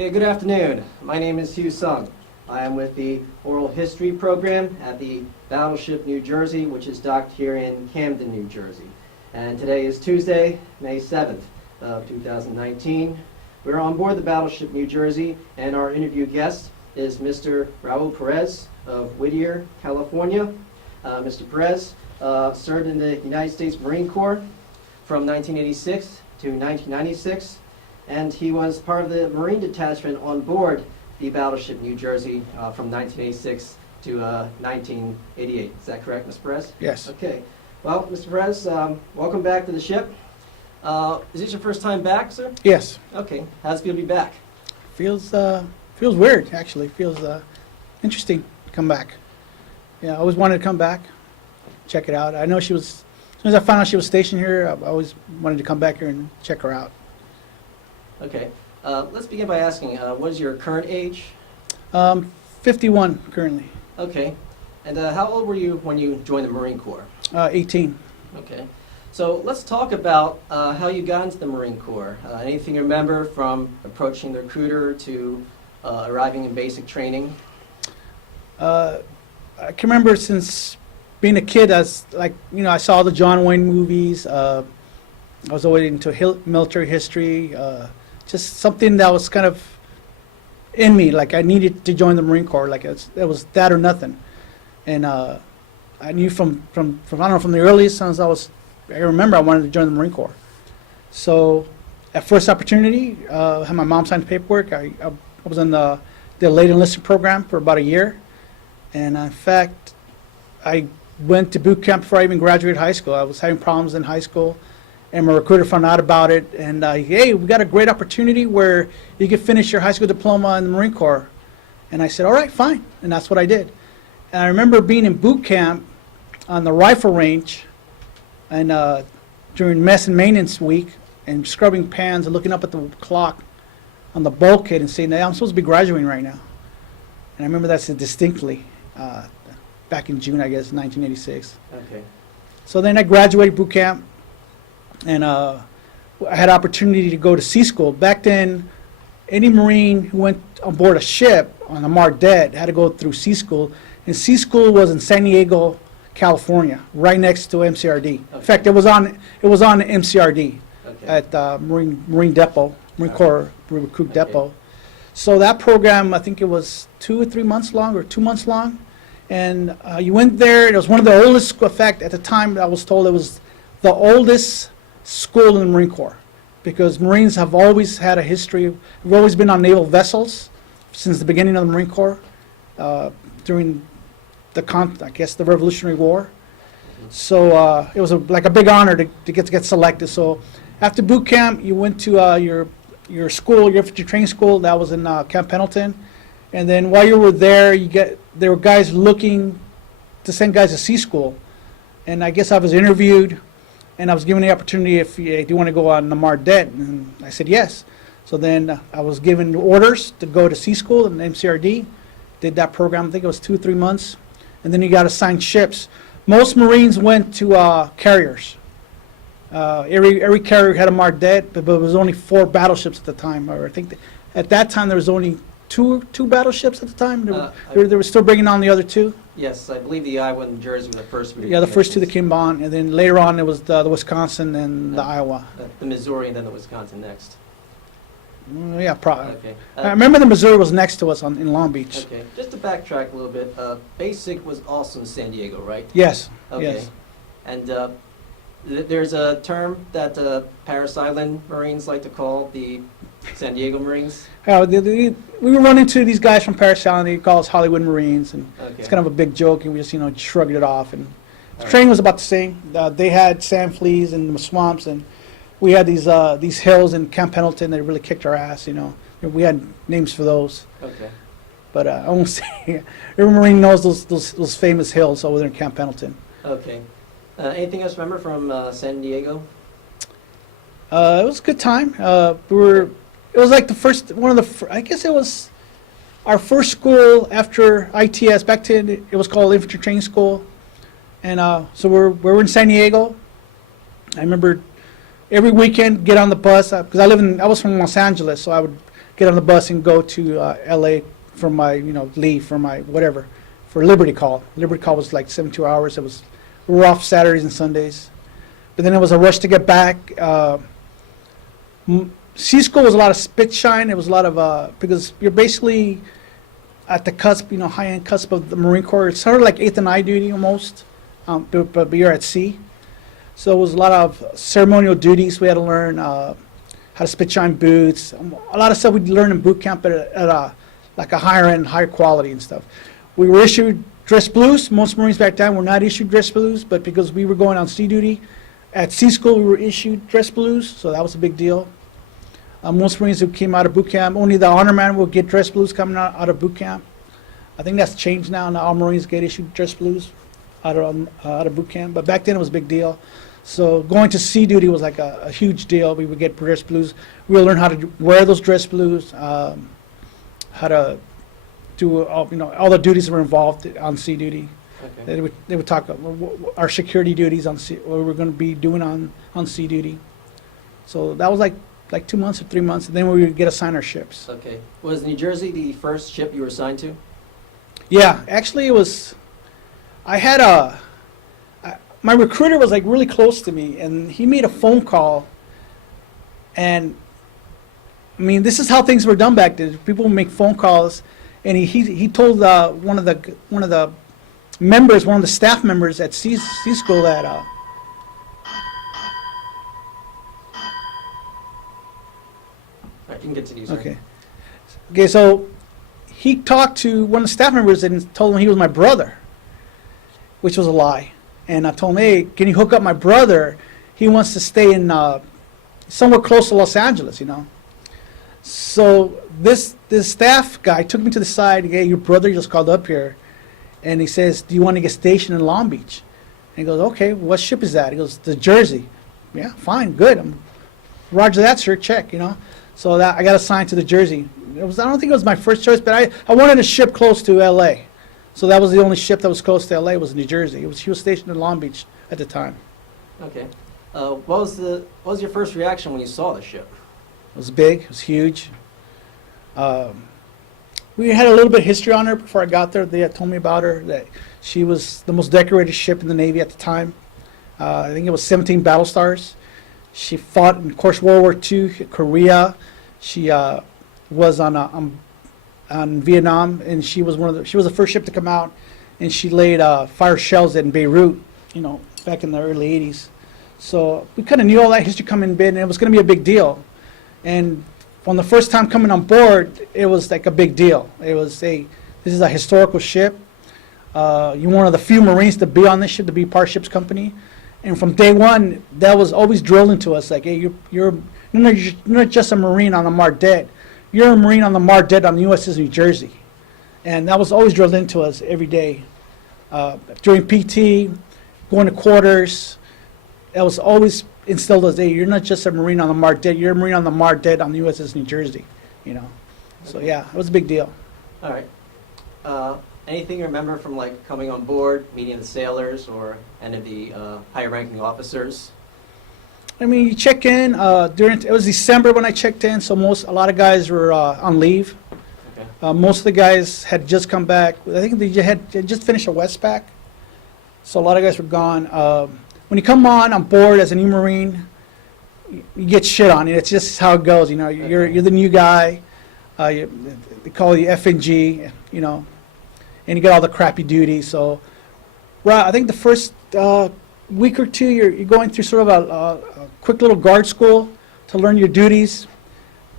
Okay, good afternoon. My name is Hugh Sung. I am with the Oral History program at the Battleship, New Jersey, which is docked here in Camden, New Jersey. And today is Tuesday, May 7th of 2019. We're on board the Battleship, New Jersey, and our interview guest is Mr. Raul Perez of Whittier, California. Mr. Perez served in the United States Marine Corps from 1986 to 1996, and he was part of the Marine detachment on board the Battleship, New Jersey from 1986 to 1988. Is that correct, Mr. Perez? Yes. Okay. Well, Mr. Perez, welcome back to the ship. Is this your first time back, sir? Yes. Okay. How's it feel to be back? Feels weird, actually. Feels interesting to come back. Yeah, I always wanted to come back, check it out. I know she was, as soon as I found out she was stationed here, I always wanted to come back here and check her out. Okay. Let's begin by asking, what is your current age? 51 currently. Okay. And how old were you when you joined the Marine Corps? 18. Okay. So let's talk about how you got into the Marine Corps. Anything you remember from approaching the recruiter to arriving in basic training? I can remember since being a kid, I saw all the John Wayne movies. I was always into military history. Just something that was kind of in me, like I needed to join the Marine Corps. Like it was that or nothing. And I knew from I don't know, from the earliest since I remember I wanted to join the Marine Corps. So at first opportunity, I had my mom sign the paperwork. I was in the late enlistment program for about a year. And in fact, I went to boot camp before I even graduated high school. I was having problems in high school, and my recruiter found out about it. And hey, we got a great opportunity where you can finish your high school diploma in the Marine Corps. And I said, all right, fine. And that's what I did. And I remember being in boot camp on the rifle range, and during mess and maintenance week, and scrubbing pans and looking up at the clock on the bulkhead and saying, hey, I'm supposed to be graduating right now. And I remember that distinctly. Back in June, I guess, 1986. Okay. So then I graduated boot camp, and I had opportunity to go to sea school. Back then, any Marine who went on board a ship on a Mardet had to go through sea school, and sea school was in San Diego, California, right next to MCRD. Okay. In fact, it was on MCRD Okay. at Marine Depot, Marine Corps Recruit Depot. So that program, I think it was 2 or 3 months long, or 2 months long. And you went there. It was one of the oldest, in fact, at the time I was told it was the oldest school in the Marine Corps, because Marines have always had a history. We've always been on naval vessels since the beginning of the Marine Corps, during the Revolutionary War. So it was like a big honor to get selected. So after boot camp, you went to your school, your infantry training school. That was in Camp Pendleton. And then while you were there, there were guys looking to send guys to sea school. And I guess I was interviewed, and I was given the opportunity if you want to go on the Mardet, and I said yes. So then I was given orders to go to sea school in MCRD, did that program. I think it was 2 or 3 months. And then you got assigned ships. Most Marines went to carriers. Every carrier had a Mardet, but it was only 4 battleships at the time. Or I think at that time there was only two battleships at the time. They were still bringing on the other 2. Yes, I believe the Iowa and New Jersey were the first. Yeah, the first 2 that came on, and then later on it was the Wisconsin and the Iowa. The Missouri and then the Wisconsin next. Yeah, probably. Okay. I remember the Missouri was next to us in Long Beach. Okay. Just to backtrack a little bit, basic was also in San Diego, right? Yes. Okay. Yes. And there's a term that Paris Island Marines like to call the San Diego Marines. We were running into these guys from Paris Island. They call us Hollywood Marines, and Okay. it's kind of a big joke, and we just shrugged it off. And the All training was about the same. They had sand fleas and swamps, and we had these hills in Camp Pendleton that really kicked our ass. We had names for those. Okay. But I won't say. Every Marine knows those famous hills over there in Camp Pendleton. Okay. Anything else remember from San Diego? It was a good time. It was like I guess it was our first school after ITS. Back then it was called Infantry Training School. And so we're in San Diego. I remember every weekend get on the bus, because I was from Los Angeles, so I would get on the bus and go to LA for my, leave for my whatever, for Liberty Call. Liberty Call was like 72 hours. We were off Saturdays and Sundays. But then it was a rush to get back. C School was a lot of spit shine. It was a lot of, because you're basically at the cusp, high-end cusp of the Marine Corps. It's sort of like 8th and I duty almost, but you're at sea. So it was a lot of ceremonial duties. We had to learn how to spit shine boots. A lot of stuff we learned in boot camp at like a higher end, higher quality and stuff. We were issued dress blues. Most Marines back then were not issued dress blues, but because we were going on sea duty, at C School we were issued dress blues, so that was a big deal. Most Marines who came out of boot camp, only the honor man will get dress blues coming out of boot camp. I think that's changed now. Now all Marines get issued dress blues out of boot camp, but back then it was a big deal. So going to sea duty was like a huge deal. We would get dress blues. We would learn how to wear those dress blues, how to do all the duties that were involved on sea duty. Okay. They would talk our security duties on sea, what we were going to be doing on sea duty. So that was like 2 months or 3 months, and then we would get assigned our ships. Okay. Was New Jersey the first ship you were assigned to? Yeah, actually it was. I had my recruiter was like really close to me, and he made a phone call. And I mean, this is how things were done back then. People would make phone calls, and he told one of the members, one of the staff members at C School that. You can continue, sir. Okay, so he talked to one of the staff members and told him he was my brother, which was a lie. And I told him, hey, can you hook up my brother? He wants to stay in somewhere close to Los Angeles, So this staff guy took me to the side. Hey, your brother just called up here, and he says, do you want to get stationed in Long Beach? And he goes, okay, what ship is that? He goes, the Jersey. Yeah, fine, good. Roger that, sir, check, So that I got assigned to the Jersey. I don't think it was my first choice, but I wanted a ship close to L.A. So that was the only ship that was close to L.A. was New Jersey. She was stationed in Long Beach at the time. Okay. What was your first reaction when you saw the ship? It was big. It was huge. We had a little bit of history on her before I got there. They had told me about her, that she was the most decorated ship in the Navy at the time. I think it was 17 battle stars. She fought in, of course, World War II, Korea. She was on Vietnam, and she was the first ship to come out, and she laid fire shells in Beirut, back in the early 80s. So we kind of knew all that history coming in, and it was going to be a big deal. And from the first time coming on board, it was like a big deal. It was this is a historical ship. You're one of the few Marines to be on this ship, to be part of ship's company. And from day one, that was always drilled into us, like, hey, you're not just a Marine on the Mardet. You're a Marine on the Mardet on the USS New Jersey. And that was always drilled into us every day. During PT, going to quarters, that was always instilled as, hey, you're not just a Marine on the Mardet, you're a Marine on the Mardet on the USS New Jersey, So yeah, it was a big deal. All right. Anything you remember from coming on board, meeting the sailors or any of the higher ranking officers? I mean, you check in, it was December when I checked in, so a lot of guys were on leave. Okay. Most of the guys had just come back. I think they had just finished a Westpac, so a lot of guys were gone. When you come on board as a new Marine, you get shit on. It's just how it goes, You're the new guy. They call you FNG, and you get all the crappy duties. So, I think the first week or two, you're going through sort of a quick little guard school to learn your duties,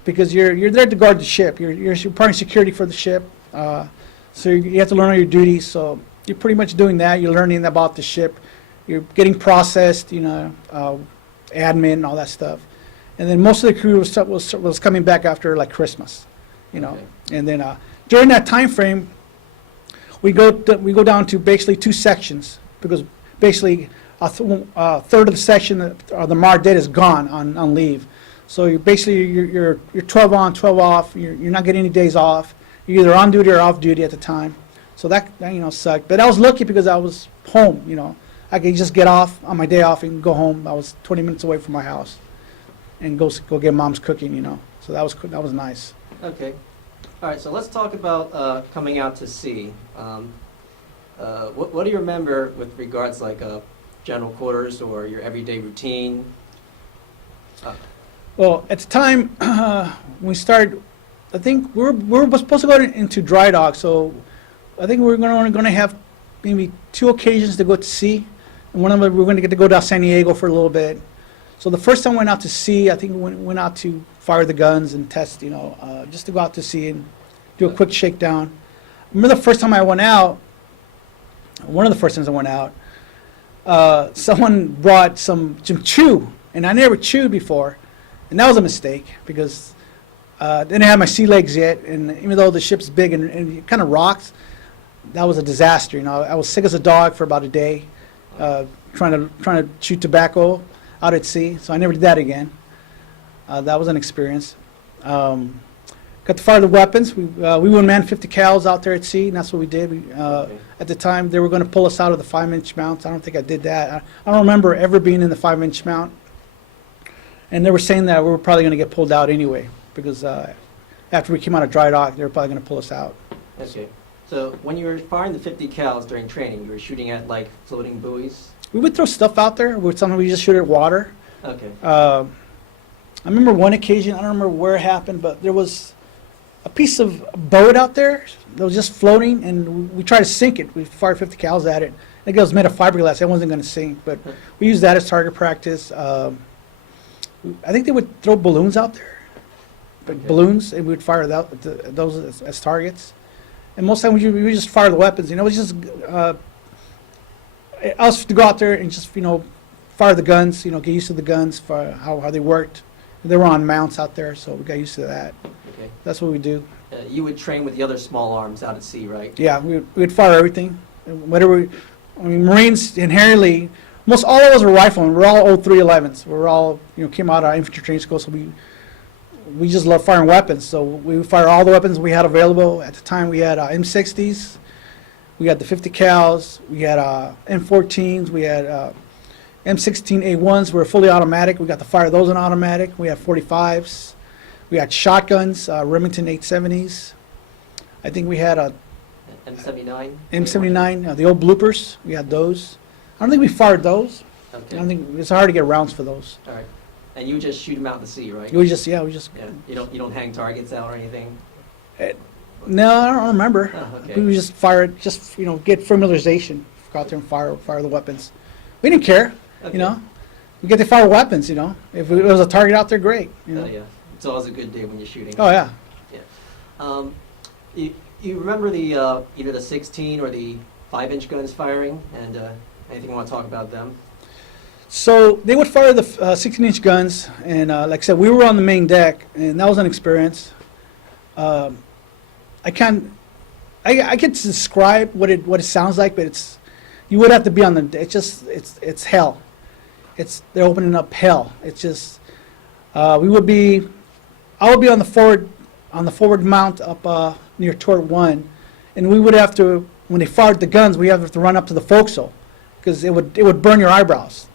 because you're there to guard the ship. You're part of security for the ship, so you have to learn all your duties. So you're pretty much doing that. You're learning about the ship. You're getting processed, admin and all that stuff. And then most of the crew was coming back after Christmas, Okay. And then during that time frame, we go down to basically two sections, because basically a third of the section, the Mardet, is gone on leave. So you're 12 on, 12 off. You're not getting any days off. You're either on duty or off duty at the time. So that sucked. But I was lucky because I was home. I could just get off on my day off and go home. I was 20 minutes away from my house, and go get mom's cooking. So that was nice. Okay. All right, so let's talk about coming out to sea. What do you remember with regards like general quarters or your everyday routine? Well, at the time when we started, I think we're supposed to go into dry dock. So I think we're only going to have maybe 2 occasions to go to sea, and one of them we're going to get to go down San Diego for a little bit. So the first time we went out to sea, I think we went out to fire the guns and test, just to go out to sea and do a quick shakedown. I remember the first time I went out, one of the first times I went out, someone brought some chew, and I never chewed before, and that was a mistake because I didn't have my sea legs yet, and even though the ship's big and it kind of rocks, that was a disaster. I was sick as a dog for about a day, trying to chew tobacco out at sea, so I never did that again. That was an experience. Got to fire the weapons. We would man 50 cals out there at sea, and that's what we did. Okay. At the time, they were going to pull us out of the 5-inch mounts. I don't think I did that. I don't remember ever being in the 5-inch mount. And they were saying that we were probably going to get pulled out anyway, because after we came out of dry dock, they were probably going to pull us out. Okay. So when you were firing the 50 cals during training, you were shooting at like floating buoys? We would throw stuff out there. Sometimes we just shoot at water. Okay. I remember one occasion, I don't remember where it happened, but there was a piece of boat out there that was just floating, and we tried to sink it. We fired 50 cals at it. I think it was made of fiberglass. It wasn't going to sink, but we used that as target practice. I think they would throw balloons out there, balloons, and we would fire those as targets. And most times we would just fire the weapons. It was just us to go out there and just fire the guns. Get used to the guns, for how they worked. They were on mounts out there, so we got used to that. Okay. That's what we do. You would train with the other small arms out at sea, right? Yeah, we'd fire everything. Marines inherently, most all of us were riflemen. We're all old 311s. We're all, came out of infantry training school, so we just love firing weapons. So we would fire all the weapons we had available. At the time, we had M60s, we had the 50 cals, we had M14s, we had M16A1s were fully automatic. We got to fire those in automatic. We had 45s. We had shotguns, Remington 870s. I think we had a M79? M79, the old bloopers. We had those. I don't think we fired those. Okay. I don't think it's hard to get rounds for those. All right. And you would just shoot them out in the sea, right? We just Yeah. You don't hang targets out or anything? No, I don't remember. Oh, okay. We would just fire it, get familiarization. Go out there and fire the weapons. We didn't care. Okay. We get to fire weapons, If it was a target out there, great, Oh, yeah. It's always a good day when you're shooting. Oh, yeah. Yeah. You remember the either the 16 or the 5-inch guns firing, and anything you want to talk about them? So they would fire the 16-inch guns, and like I said, we were on the main deck, and that was an experience. I can describe what it sounds like, but you would have to be on the. It's hell. They're opening up hell. It's just I would be on the forward mount up near Turret 1, and we would have to, when they fired the guns, we have to run up to the forecastle because it would burn your eyebrows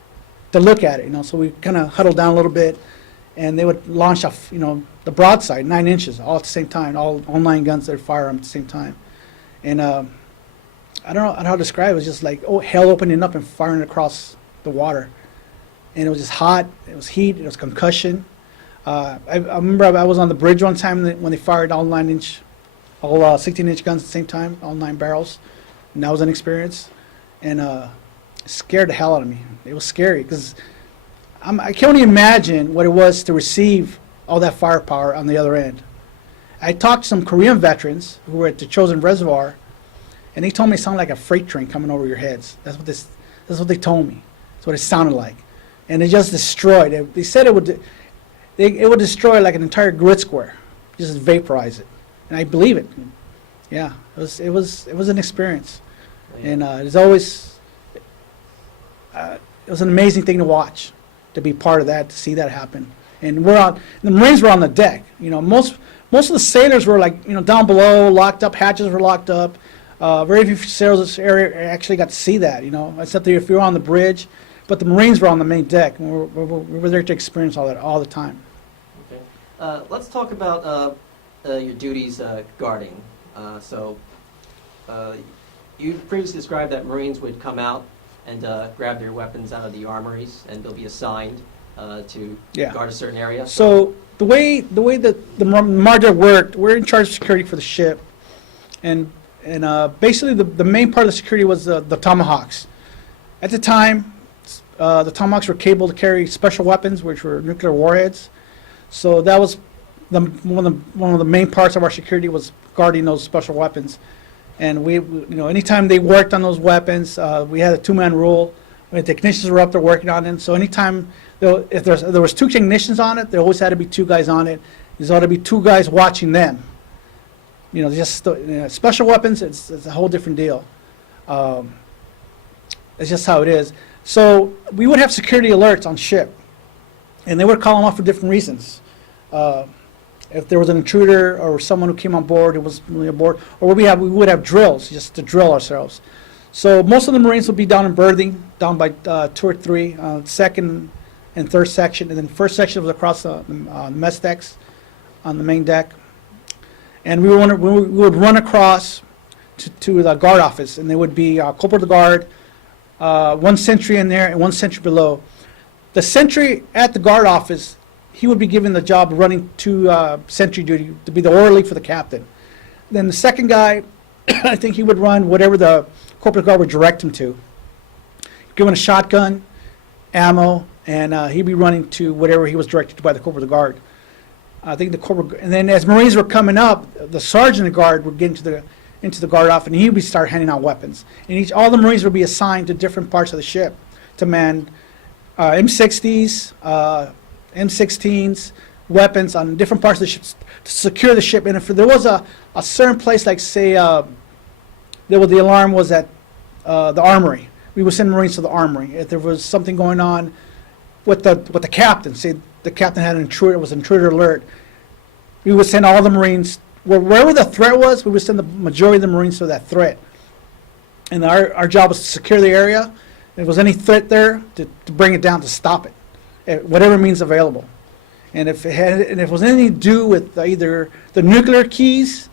to look at it. So we kind of huddled down a little bit, and they would launch off the broadside 9 inches all at the same time, all 9 guns that would fire them at the same time, and I don't know how to describe it. It was just like hell opening up and firing across the water. And it was just hot, it was heat, it was concussion. I remember I was on the bridge one time when they fired all 16-inch guns at the same time, all 9 barrels. And that was an experience. And it scared the hell out of me. It was scary because I can only imagine what it was to receive all that firepower on the other end. I talked to some Korean veterans who were at the Chosin Reservoir, and they told me it sounded like a freight train coming over your heads. That's what they told me. That's what it sounded like. And it just destroyed. They said it would destroy like an entire grid square, just vaporize it. And I believe it. Yeah, it was an experience, and it was an amazing thing to watch, to be part of that, to see that happen. And the Marines were on the deck. Most of the sailors were down below, locked up. Hatches were locked up. Very few sailors in this area actually got to see that. Except if you were on the bridge. But the Marines were on the main deck, and we were there to experience all that all the time. Okay. Let's talk about your duties guarding. So, you previously described that Marines would come out and grab their weapons out of the armories, and they'll be assigned to Yeah. guard a certain area. So the way that the Marja worked, we're in charge of security for the ship, and basically the main part of the security was the Tomahawks. At the time, the Tomahawks were capable to carry special weapons, which were nuclear warheads. So that was one of the main parts of our security, was guarding those special weapons. And anytime they worked on those weapons, we had a two-man rule. When the technicians were up there working on it, so anytime if there was two technicians on it, there always had to be two guys on it. There's ought to be two guys watching them. Special weapons, it's a whole different deal. It's just how it is. So we would have security alerts on ship, and they would call them off for different reasons. If there was an intruder or someone who came on board who was really aboard, or we would have drills just to drill ourselves. So most of the Marines would be down in berthing, down by 2 or 3, second and third section, and then first section was across the mess decks on the main deck. And we would run across to the guard office, and there would be corporal of the guard, one sentry in there, and one sentry below. The sentry at the guard office, he would be given the job of running sentry duty to be the orderly for the captain. Then the second guy, I think he would run whatever the corporal guard would direct him to. Given a shotgun, ammo, and he'd be running to whatever he was directed to by the corporal guard. I think the corporal, and then as Marines were coming up, the sergeant of the guard would get into the guard office, and he would start handing out weapons. And all the Marines would be assigned to different parts of the ship to man M60s, M16s, weapons on different parts of the ship to secure the ship. And if there was a certain place, like say, the alarm was at the armory, we would send Marines to the armory. If there was something going on with the captain, say the captain had an intruder, it was an intruder alert, we would send all the Marines, wherever the threat was, we would send the majority of the Marines to that threat. And our job was to secure the area. If there was any threat there, to bring it down, to stop it, whatever means available. And if it was anything to do with either the nuclear keys,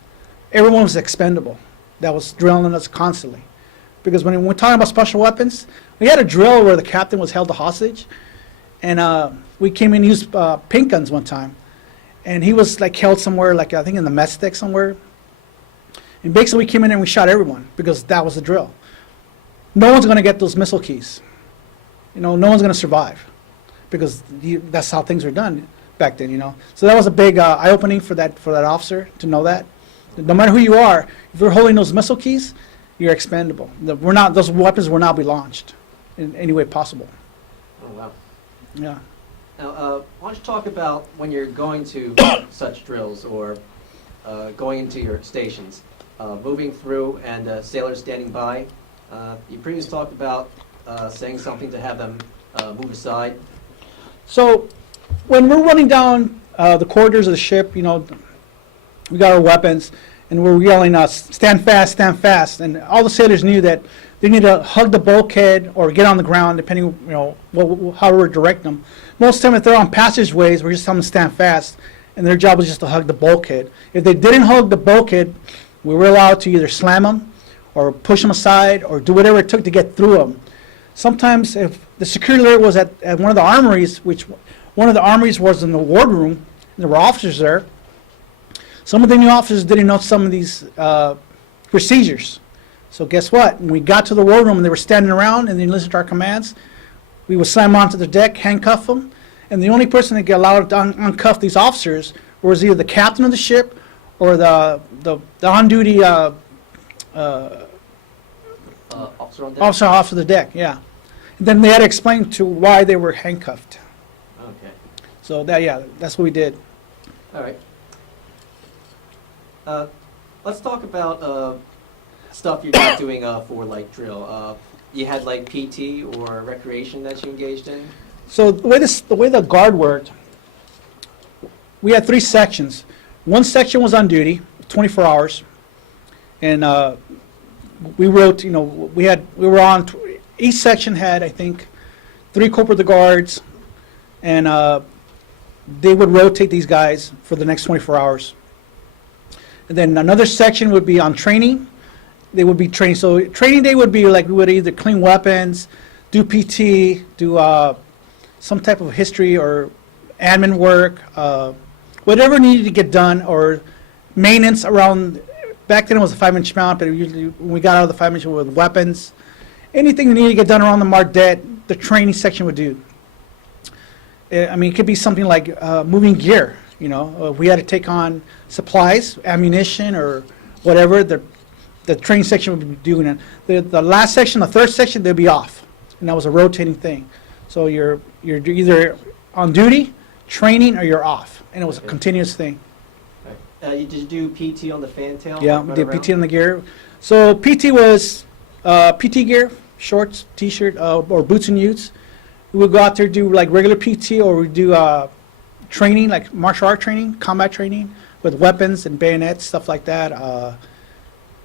everyone was expendable. That was drilling us constantly. Because when we're talking about special weapons, we had a drill where the captain was held a hostage, and we came in and used pink guns one time, and he was like held somewhere, like I think in the mess deck somewhere. And basically we came in and we shot everyone because that was the drill. No one's going to get those missile keys. No one's going to survive because that's how things were done back then. So that was a big eye-opening for that officer to know that. No matter who you are, if you're holding those missile keys, you're expendable. Those weapons will not be launched in any way possible. Oh, wow. Yeah. Now, why don't you talk about when you're going to such drills or going into your stations, moving through and sailors standing by. You previously talked about saying something to have them move aside. So when we're running down the corridors of the ship, we got our weapons, and we're yelling, stand fast, and all the sailors knew that they need to hug the bulkhead or get on the ground, depending, how we're directing them. Most of the time, if they're on passageways, we're just telling them to stand fast, and their job was just to hug the bulkhead. If they didn't hug the bulkhead, we were allowed to either slam them or push them aside or do whatever it took to get through them. Sometimes, if the security alert was at one of the armories, which one of the armories was in the wardroom, and there were officers there, some of the new officers didn't know some of these procedures. So guess what? When we got to the wardroom and they were standing around and they listened to our commands, we would slam onto the deck, handcuff them, and the only person that got allowed to uncuff these officers was either the captain of the ship or the on-duty Officer on deck? officer off of the deck, yeah. And then they had to explain to why they were handcuffed. Okay. So that's what we did. All right. Let's talk about stuff you're not doing for like drill. You had like PT or recreation that you engaged in? So the way the guard worked, we had 3 sections. One section was on duty, 24 hours, and we wrote. Each section had, I think, 3 corporal guards, and they would rotate these guys for the next 24 hours. And then another section would be on training. They would be training. So training day would be like we would either clean weapons, do PT, do some type of history or admin work, whatever needed to get done, or maintenance around. Back then it was a 5-inch mount, but usually when we got out of the 5-inch with weapons, anything that needed to get done around the Mardet, the training section would do. I mean, it could be something like moving gear. You know, we had to take on supplies, ammunition, or whatever. The training section would be doing it. The last section, the third section, they'd be off, and that was a rotating thing. So you're either on duty, training, or you're off, and it was a continuous thing. Did you do PT on the fantail? Yeah, we did PT on the gear. So PT was PT gear, shorts, T-shirt, or boots and utes. We would go out there do like regular PT, or we do training, like martial art training, combat training with weapons and bayonets, stuff like that.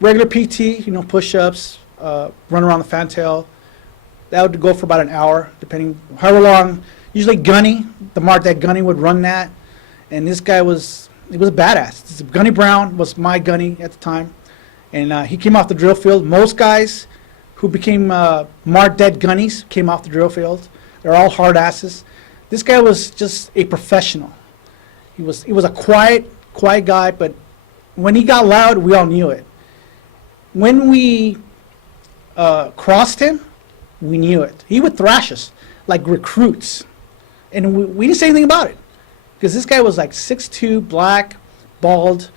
Regular PT, you know, push-ups, run around the fantail. That would go for about an hour, depending however long. Usually Gunny, the Mardet Gunny would run that, and this guy was a badass. Gunny Brown was my Gunny at the time, and he came off the drill field. Most guys who became Mardet Gunnies came off the drill field. They're all hard asses. This guy was just a professional. He was a quiet guy, but when he got loud, we all knew it. When we crossed him, we knew it. He would thrash us like recruits, and we didn't say anything about it, because this guy was like 6'2", black, bald,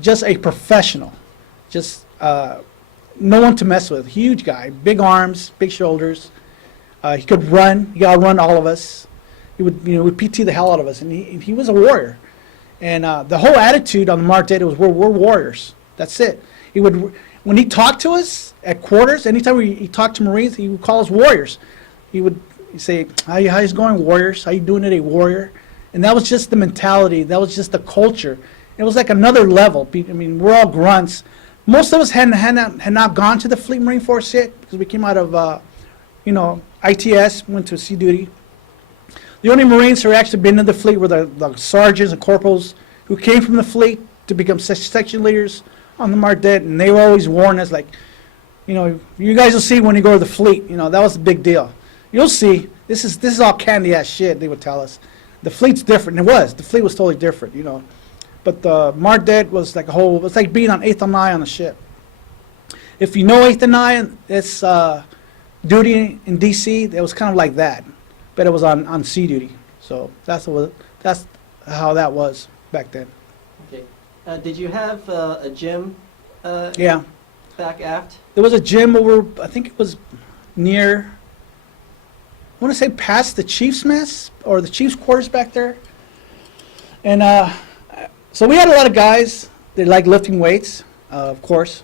just a professional, just no one to mess with. Huge guy, big arms, big shoulders. He could run. He could outrun all of us. He would, you know, would PT the hell out of us, and he was a warrior. And the whole attitude on the Mardet was we're warriors. That's it. He would, when he talked to us at quarters, anytime he talked to Marines, he would call us warriors. He'd say, how's it going, warriors? How you doing today, warrior? And that was just the mentality. That was just the culture. It was like another level. I mean, we're all grunts. Most of us had not gone to the Fleet Marine Force yet, because we came out of, ITS, went to sea duty. The only Marines who actually been in the fleet were the sergeants and corporals who came from the fleet to become section leaders on the Mardet, and they were always warning us, like, you know, you guys will see when you go to the fleet. You know, that was a big deal. You'll see. This is all candy ass shit. They would tell us. The fleet's different. And it was. The fleet was totally different. You know, but the Mardet was like a whole. It was like being on 8th and I on the ship. If you know 8th and I, it's duty in DC. It was kind of like that, but it was on sea duty. So that's how that was back then. Okay. Did you have a gym? Yeah. Back aft. There was a gym over. I think it was near. I want to say past the Chiefs mess or the Chiefs quarters back there. And so we had a lot of guys that liked lifting weights, of course.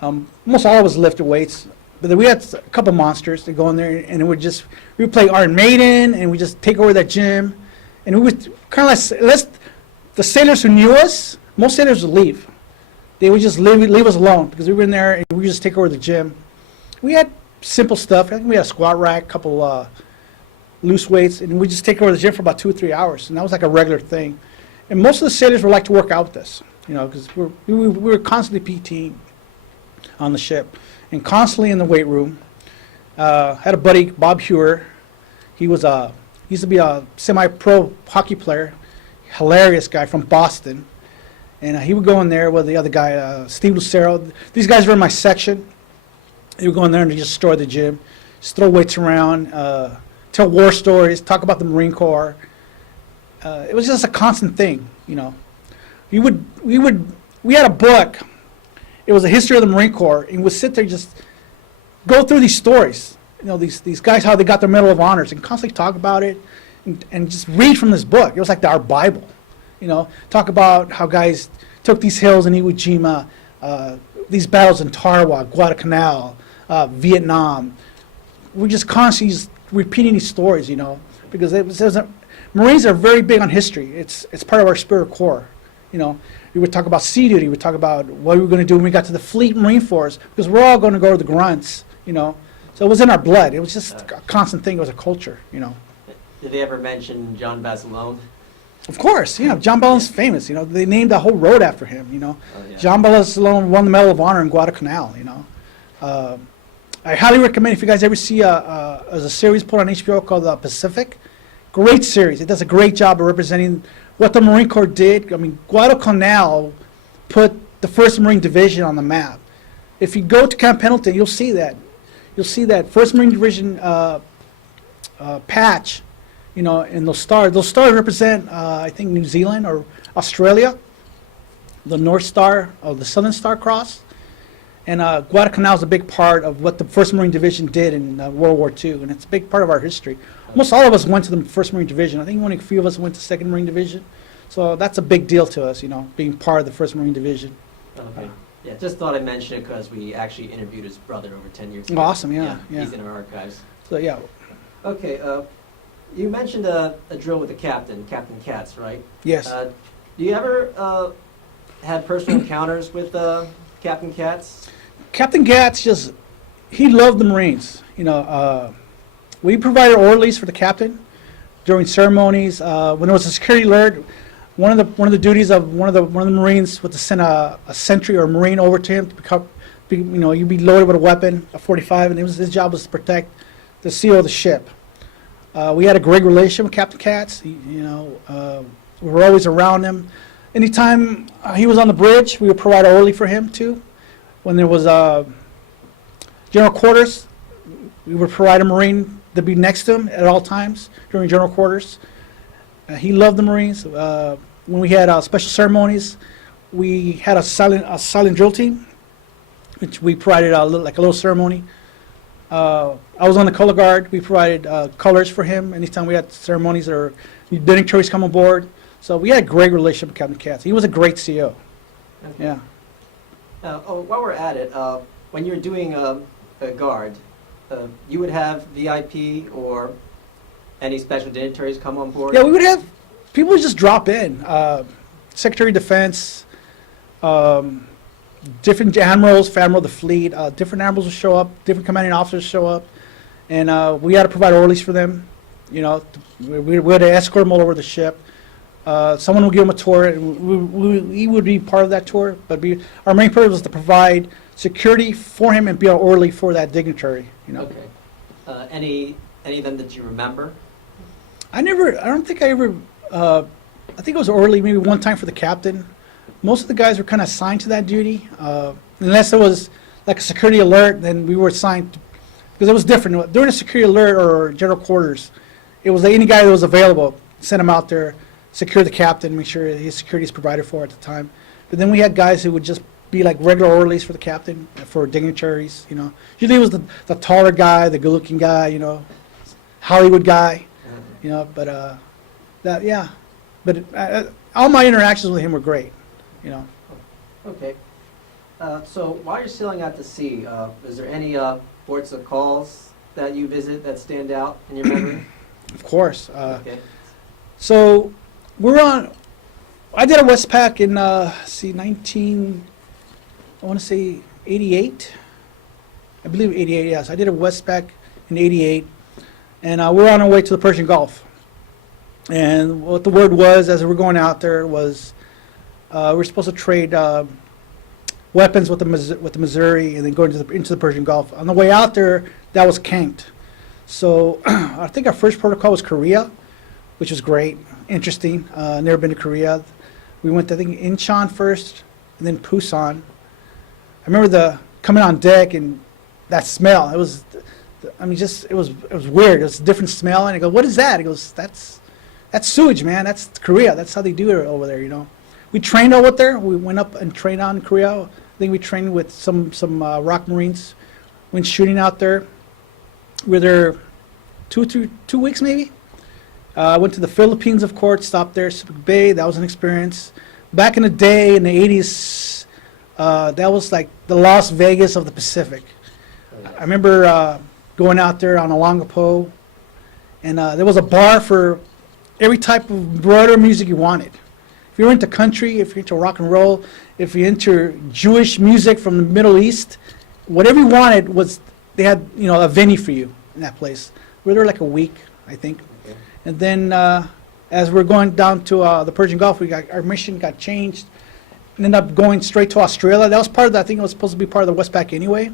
Almost all of us lifted weights, but then we had a couple monsters that go in there, and we would play Iron Maiden, and we just take over that gym, and we would kind of like the sailors who knew us. Most sailors would leave. They would just leave us alone, because we were in there and we would just take over the gym. We had simple stuff. I think we had a squat rack, a couple loose weights, and we just take over the gym for about 2 or 3 hours, and that was like a regular thing. And most of the sailors would like to work out with us, you know, because we were constantly PTing on the ship and constantly in the weight room. Had a buddy, Bob Hewer. He used to be a semi-pro hockey player, hilarious guy from Boston. And he would go in there with the other guy, Steve Lucero. These guys were in my section. They would go in there and just destroy the gym, just throw weights around, tell war stories, talk about the Marine Corps. It was just a constant thing, you know. We had a book. It was a history of the Marine Corps, and we'd sit there and just go through these stories. You know, these guys, how they got their Medal of Honors, and constantly talk about it, and just read from this book. It was like our Bible. You know, talk about how guys took these hills in Iwo Jima, these battles in Tarawa, Guadalcanal, Vietnam. We're just constantly just repeating these stories, you know, because Marines are very big on history. It's part of our spirit core, you know. We would talk about sea duty. We would talk about what we were going to do when we got to the Fleet Marine Force, because we're all going to go to the grunts, you know. So it was in our blood. It was just a constant thing. It was a culture, you know. Did they ever mention John Basilone? Of course, John Bala's famous. They named a whole road after him. Oh, yeah. John Basilone won the Medal of Honor in Guadalcanal. I highly recommend if you guys ever see there's a series put on HBO called Pacific. Great series. It does a great job of representing what the Marine Corps did. I mean, Guadalcanal put the 1st Marine Division on the map. If you go to Camp Pendleton, you'll see that. You'll see that 1st Marine Division patch, and those stars. Those stars represent, I think, New Zealand or Australia, the North Star or the Southern Star Cross. And Guadalcanal is a big part of what the 1st Marine Division did in World War II, and it's a big part of our history. Almost all of us went to the 1st Marine Division. I think only a few of us went to 2nd Marine Division. So that's a big deal to us, being part of the 1st Marine Division. Okay. Yeah, just thought I'd mention it because we actually interviewed his brother over 10 years ago. Awesome, yeah. He's in our archives. So, yeah. Okay, you mentioned a drill with the captain, Captain Katz, right? Yes. Do you ever had personal encounters with Captain Katz? Captain Katz he loved the Marines. We provided orderlies for the captain during ceremonies. When there was a security alert, one of the duties of one of the Marines was to send a sentry or a Marine over to him to you'd be loaded with a weapon, a 45, and his job was to protect the seal of the ship. We had a great relationship with Captain Katz. We were always around him. Anytime he was on the bridge, we would provide orderly for him too. When there was general quarters, we would provide a Marine to be next to him at all times during general quarters. He loved the Marines. When we had special ceremonies, we had a silent drill team, which we provided a little ceremony. I was on the color guard. We provided colors for him anytime we had ceremonies or dignitaries come on board. So we had a great relationship with Captain Katz. He was a great CO. Okay. Yeah. While we're at it, when you're doing a guard, you would have VIP or any special dignitaries come on board? Yeah, we would have people would just drop in. Secretary of Defense, different admirals, Admiral of the Fleet, different admirals would show up, different commanding officers show up, and we had to provide orderlies for them. We had to escort them all over the ship. Someone would give them a tour, and we would be part of that tour, but our main purpose was to provide security for him and be an orderly for that dignitary. Okay. Any of them that you remember? I think it was orderly maybe one time for the captain. Most of the guys were kind of assigned to that duty. Unless it was like a security alert, then we were assigned, because it was different. During a security alert or general quarters, it was any guy that was available, send him out there, secure the captain, make sure his security is provided for at the time. But then we had guys who would just be like regular orderlies for the captain, for dignitaries, Usually it was the taller guy, the good-looking guy, Hollywood guy, but all my interactions with him were great, Okay. So while you're sailing out to sea, is there any ports of calls that you visit that stand out in your memory? Of course. Okay. So I did a Westpac in, 88. I believe 88, yes. I did a Westpac in 88, and we're on our way to the Persian Gulf. And what the word was, as we were going out there, was we were supposed to trade weapons with the Missouri and then go into the Persian Gulf. On the way out there, that was canked. So I think our first protocol was Korea, which was great, interesting. Never been to Korea. We went to, I think, Incheon first, and then Busan. I remember coming on deck and that smell. It was weird. It was a different smell. And I go, "What is that?" He goes, "That's sewage, man. That's Korea. That's how they do it over there, We trained over there. We went up and trained out in Korea. I think we trained with some ROC Marines. Went shooting out there. We were there 2 weeks maybe. Went to the Philippines, of course. Stopped there, Subic Bay. That was an experience. Back in the day, in the 80s, that was like the Las Vegas of the Pacific. I remember going out there on Olongapo, and there was a bar for every type of broader music you wanted. If you're into country, if you're into rock and roll, if you're into Jewish music from the Middle East, whatever you wanted they had a venue for you in that place. We were there like a week, I think. And then as we're going down to the Persian Gulf, our mission got changed and ended up going straight to Australia. That was part of I think it was supposed to be part of the Westpac anyway.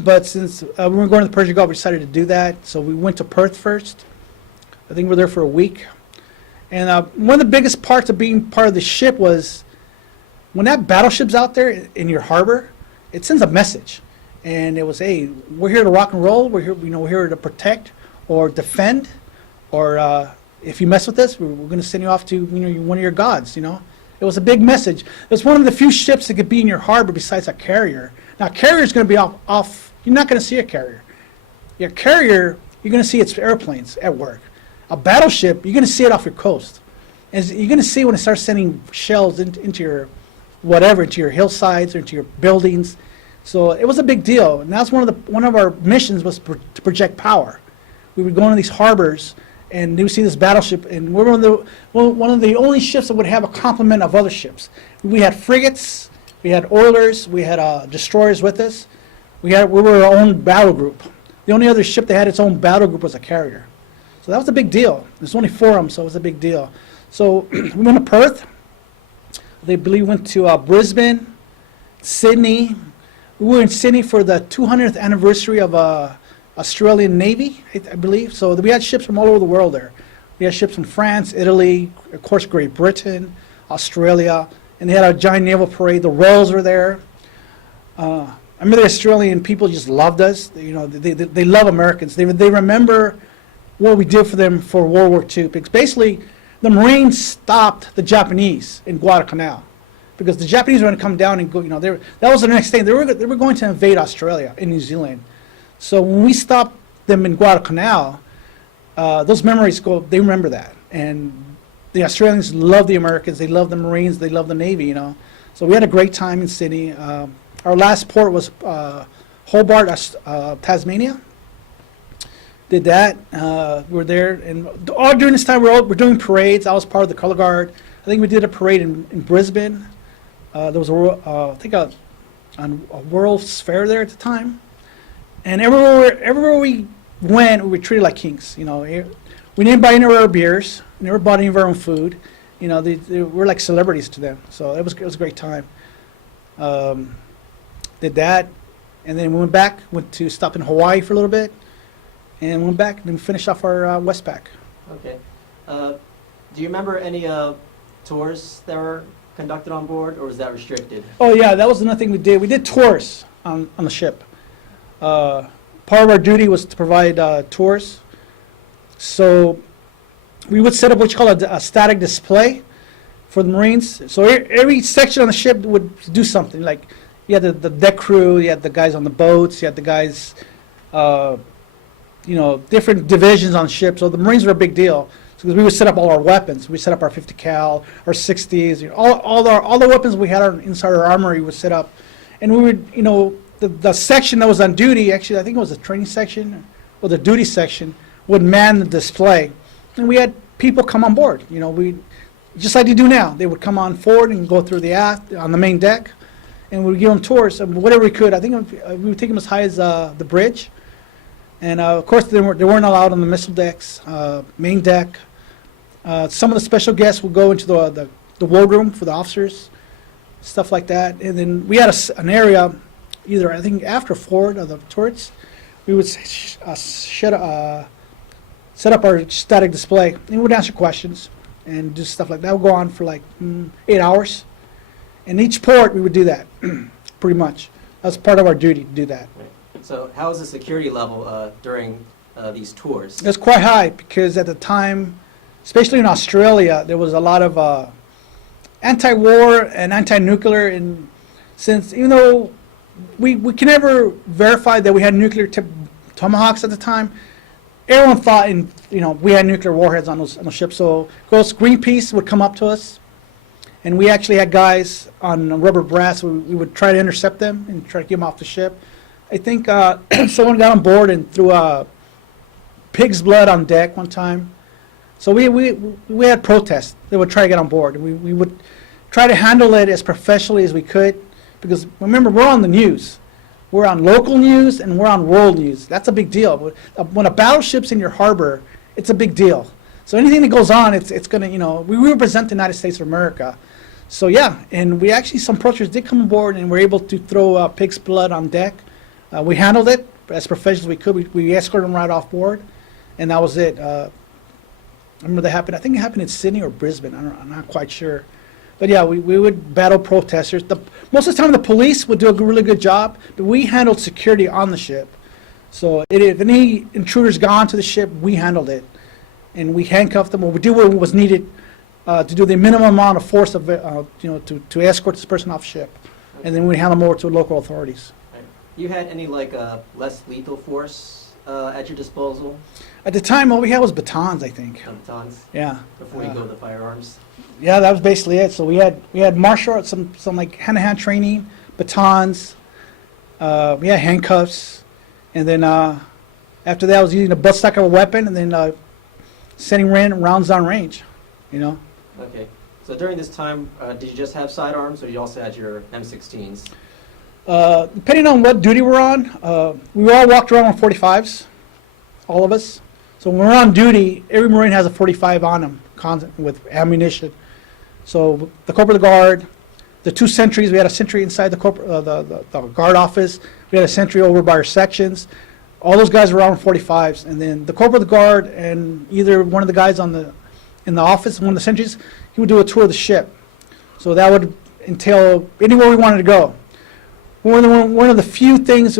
But since we were going to the Persian Gulf, we decided to do that. So we went to Perth first. I think we were there for a week. And one of the biggest parts of being part of the ship was when that battleship's out there in your harbor, it sends a message. And it was, hey, we're here to rock and roll. We're here, we're here to protect or defend. Or if you mess with us, we're going to send you off to one of your gods. It was a big message. It was one of the few ships that could be in your harbor besides a carrier. Now, a carrier is going to be off. You're not going to see a carrier. Your carrier, you're going to see its airplanes at work. A battleship, you're going to see it off your coast. And you're going to see when it starts sending shells into your whatever, into your hillsides or into your buildings. So it was a big deal. And that's one of our missions was to project power. We would go into these harbors and we would see this battleship, and we're one of the only ships that would have a complement of other ships. We had frigates, we had oilers, we had destroyers with us. We were our own battle group. The only other ship that had its own battle group was a carrier. So that was a big deal. There's only 4 of them, so it was a big deal. So we went to Perth. They believe we went to Brisbane, Sydney. We were in Sydney for the 200th anniversary of Australian Navy, I believe. So we had ships from all over the world there. We had ships from France, Italy, of course Great Britain, Australia, and they had a giant naval parade. The Royals were there. I remember the Australian people just loved us. They love Americans. They remember what we did for them for World War II. Because basically, the Marines stopped the Japanese in Guadalcanal. Because the Japanese were going to come down and go, that was the next thing. They were going to invade Australia and New Zealand. So when we stopped them in Guadalcanal, those memories they remember that. And the Australians love the Americans, they love the Marines, they love the Navy, So we had a great time in Sydney. Our last port was Hobart, Tasmania. Did that. We were there. And all during this time, we're doing parades. I was part of the color guard. I think we did a parade in Brisbane. There was a World's Fair there at the time. And everywhere we went, we were treated like kings. We didn't buy any of our beers. We never bought any of our own food. They were like celebrities to them. So it was a great time. Did that, and then we went to stop in Hawaii for a little bit, and went back, and then finished off our Westpac. Okay. Do you remember any tours that were conducted on board, or was that restricted? Oh yeah, that was another thing we did. We did tours on the ship. Part of our duty was to provide tours. So we would set up what you call a static display for the Marines. So every section on the ship would do something. Like you had the deck crew, you had the guys on the boats, you had the guys, different divisions on the ship. So the Marines were a big deal. Because we would set up all our weapons. We set up our 50 cal, our 60s, all the weapons we had inside our armory was set up. And we would, the section that was on duty, actually I think it was the training section or the duty section, would man the display. And we had people come on board. We just like you do now. They would come on forward and go through the aft on the main deck, and we would give them tours of whatever we could. I think we would take them as high as the bridge. And of course they weren't allowed on the missile decks, main deck. Some of the special guests would go into the wardroom for the officers, stuff like that. And then we had an area, either I think after forward of the turrets, we would set up our static display, and we would answer questions and do stuff like that. Would go on for like 8 hours. And each port we would do that, pretty much. That's part of our duty to do that. Right. So how was the security level during these tours? It was quite high because at the time, especially in Australia, there was a lot of anti-war and anti-nuclear. And since, even though we can never verify that we had nuclear tomahawks at the time, everyone thought we had nuclear warheads on those ships. So of course Greenpeace would come up to us, and we actually had guys on rubber brass. We would try to intercept them and try to get them off the ship. I think someone got on board and threw pig's blood on deck one time. So we had protests. They would try to get on board. We would try to handle it as professionally as we could, because remember, we're on the news. We're on local news and we're on world news. That's a big deal. When a battleship's in your harbor, it's a big deal. So anything that goes on, it's going to, you know, we represent the United States of America. So yeah, and we actually, some protesters did come aboard and were able to throw pig's blood on deck. We handled it as professional as we could. We escorted them right off board, and that was it. I remember that happened, I think it happened in Sydney or Brisbane, I'm not quite sure. But yeah, we would battle protesters. Most of the time the police would do a really good job, but we handled security on the ship. So if any intruders got onto the ship, we handled it. And we handcuffed them, or we did what was needed to do the minimum amount of force of, you know, to escort this person off ship. Okay. And then we hand them over to local authorities. Right. You had any like less lethal force at your disposal? At the time, all we had was batons, I think. Batons Yeah. before you go to the firearms. Yeah, that was basically it. So we had martial arts, some like hand-to-hand training, batons. We had handcuffs, and then after that, I was using a buttstock of a weapon, and then sending rounds down range. You know. Okay. So during this time, did you just have sidearms, or you also had your M16s? Depending on what duty we're on, we all walked around with 45s, all of us. So when we're on duty, every Marine has a 45 on him, constant with ammunition. So the corporal of the guard, the two sentries, we had a sentry inside the guard office. We had a sentry over by our sections. All those guys were on 45s, and then the corporal of the guard and either one of the guys in the office, one of the sentries, he would do a tour of the ship. So that would entail anywhere we wanted to go. One of the few things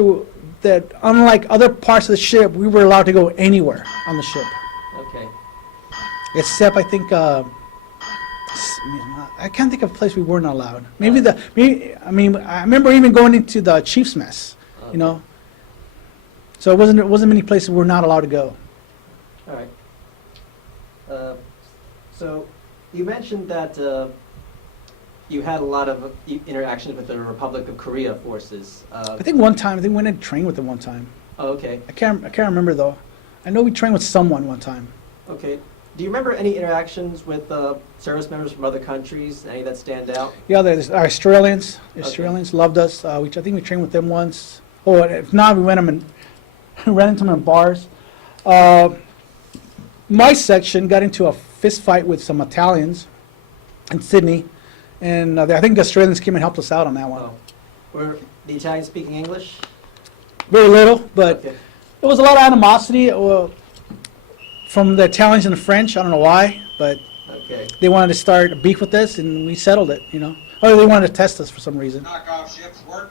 that, unlike other parts of the ship, we were allowed to go anywhere on the ship. Okay. Except, I think, I can't think of a place we weren't allowed. I remember even going into the chief's mess, Okay. you know. So it wasn't many places we were not allowed to go. All right. So you mentioned that you had a lot of interactions with the Republic of Korea forces. I think one time, we went and trained with them one time. Oh, okay. I can't remember though. I know we trained with someone one time. Okay. Do you remember any interactions with service members from other countries? Any that stand out? Yeah, there's Australians. The Okay. Australians loved us. I think we trained with them once. Oh, and if not, we ran into them in bars. My section got into a fist fight with some Italians in Sydney, and I think the Australians came and helped us out on that one. Oh. Were the Italians speaking English? Very little, but Okay. there was a lot of animosity from the Italians and the French. I don't know why, but Okay. they wanted to start a beef with us, and we settled it, you know. Or they wanted to test us for some reason. Knockoff ships work.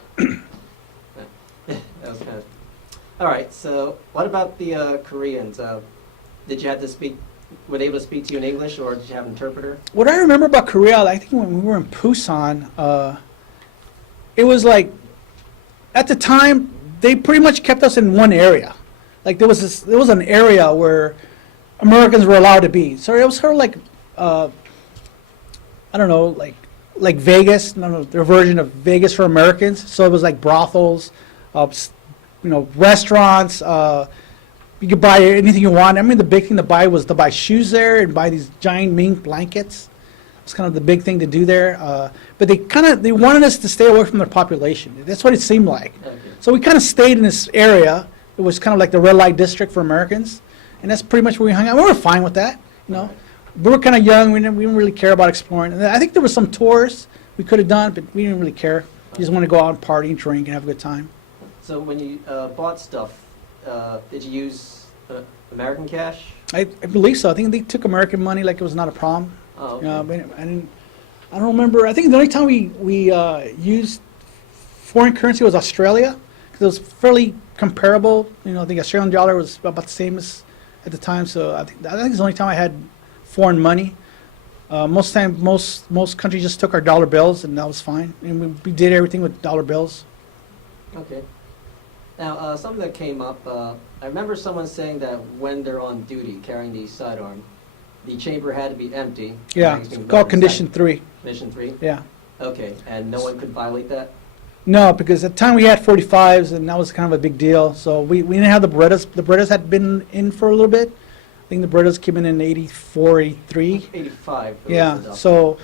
That was kind of... All right. So what about the Koreans? Did you have to speak? Were they able to speak to you in English, or did you have an interpreter? What I remember about Korea, I think when we were in Busan, it was like, at the time, they pretty much kept us in one area. Like there was an area where Americans were allowed to be. So it was sort of like, I don't know, like Vegas, their version of Vegas for Americans. So it was like brothels, you know, restaurants. You could buy anything you want. I mean, the big thing to buy was to buy shoes there and buy these giant mink blankets. It's kind of the big thing to do there. But they wanted us to stay away from their population. That's what it seemed like. Okay. So we kind of stayed in this area. It was kind of like the red light district for Americans, and that's pretty much where we hung out. We were fine with that, you know. We were kind of young. We didn't really care about exploring. And I think there were some tours we could have done, but we didn't really care. We just want to go out and party and drink and have a good time. So when you bought stuff, did you use American cash? I believe so. I think they took American money like it was not a problem. Oh, But I don't remember. I think the only time we used foreign currency was Australia, because it was fairly comparable. You know, the Australian dollar was about the same as at the time. So I think it's the only time I had foreign money. Most countries just took our dollar bills, and that was fine. And we did everything with dollar bills. Okay. Now, something that came up, I remember someone saying that when they're on duty carrying the sidearm, the chamber had to be empty. Yeah, it's called Condition 3. Condition 3? Yeah. Okay, and no one could violate that? No, because at the time we had 45s, and that was kind of a big deal. So we didn't have the Berettas. The Berettas had been in for a little bit. I think the Berettas came in 84, 83. 85. Yeah, so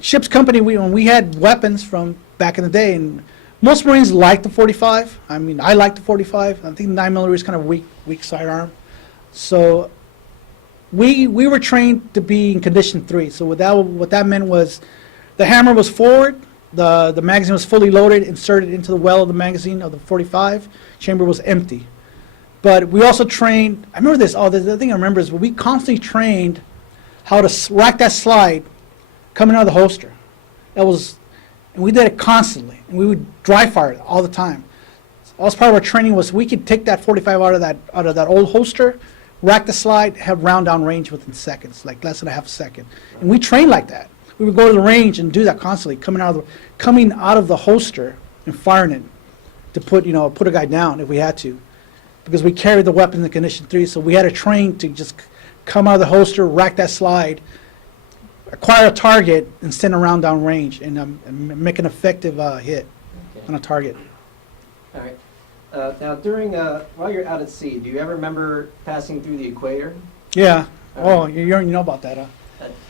ship's company, when we had weapons from back in the day, and most Marines liked the 45. I mean, I liked the 45. I think 9mm is kind of weak sidearm. So we were trained to be in condition 3. So what that meant was the hammer was forward, the magazine was fully loaded, inserted into the well of the magazine of the 45, chamber was empty. But we also trained, I remember this, the thing I remember is we constantly trained how to rack that slide coming out of the holster. And we did it constantly, and we would dry fire it all the time. Also part of our training was we could take that 45 out of that old holster, rack the slide, have round down range within seconds, like less than a half a second. And we trained like that. We would go to the range and do that constantly, coming out of the holster and firing it to put a guy down if we had to, because we carried the weapon in condition 3. So we had to train to just come out of the holster, rack that slide, acquire a target, and send a round down range and make an effective hit on a target. All right. Now, while you're out at sea, do you ever remember passing through the equator? Yeah. Oh, you know about that, huh?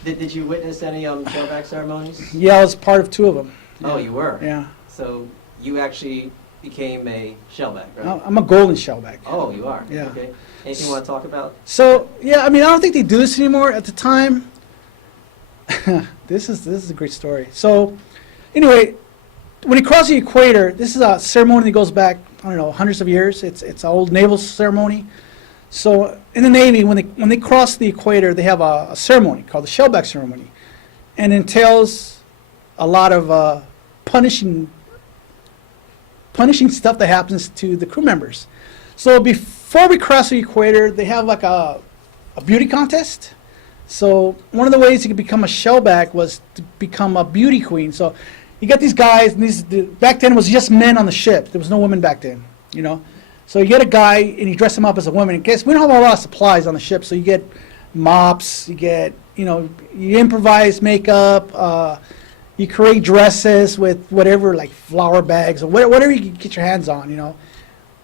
Did you witness any shellback ceremonies? Yeah, I was part of 2 of them. Oh, you were? Yeah. So you actually became a shellback, right? I'm a golden shellback. Oh, you are? Yeah. Okay. Anything you want to talk about? So, yeah, I mean, I don't think they do this anymore. At the time, this is a great story. So, anyway, when you cross the equator, this is a ceremony that goes back, I don't know, hundreds of years. It's an old naval ceremony. So, in the Navy, when they cross the equator, they have a ceremony called the shellback ceremony, and it entails a lot of punishing stuff that happens to the crew members. So before we cross the equator, they have like a beauty contest. So one of the ways you could become a shellback was to become a beauty queen. So you got these guys, and back then it was just men on the ship. There was no women back then, So you get a guy, and you dress him up as a woman. In case we don't have a lot of supplies on the ship, so you get mops, you get, you improvise makeup, you create dresses with whatever, like flower bags or whatever you can get your hands on,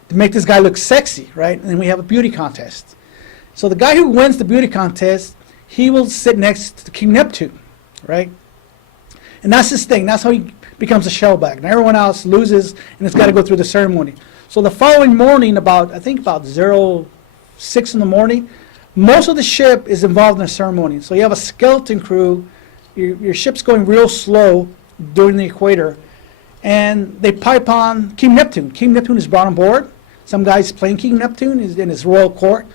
to make this guy look sexy, right? And then we have a beauty contest. So the guy who wins the beauty contest, he will sit next to King Neptune, right? And that's his thing. That's how he becomes a shellback. And everyone else loses, and it's got to go through the ceremony. So the following morning, about 06 in the morning, most of the ship is involved in the ceremony. So you have a skeleton crew. Your ship's going real slow during the equator, and they pipe on King Neptune. King Neptune is brought on board. Some guy's playing King Neptune is in his royal court.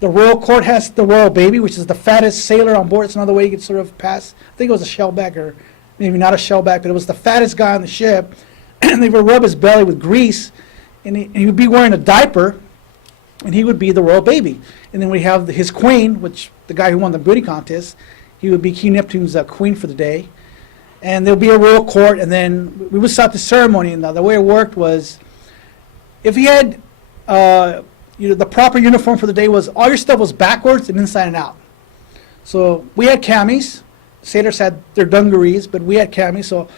The royal court has the royal baby, which is the fattest sailor on board. It's another way you could sort of pass. I think it was a shellback, or maybe not a shellback, but it was the fattest guy on the ship. And they would rub his belly with grease, and he would be wearing a diaper, and he would be the royal baby. And then we have his queen, which the guy who won the beauty contest, he would be King Neptune's queen for the day. And there'll be a royal court, and then we would start the ceremony. And the way it worked was, if he had, the proper uniform for the day was, all your stuff was backwards and inside and out. So we had camis. Sailors had their dungarees, but we had camis. So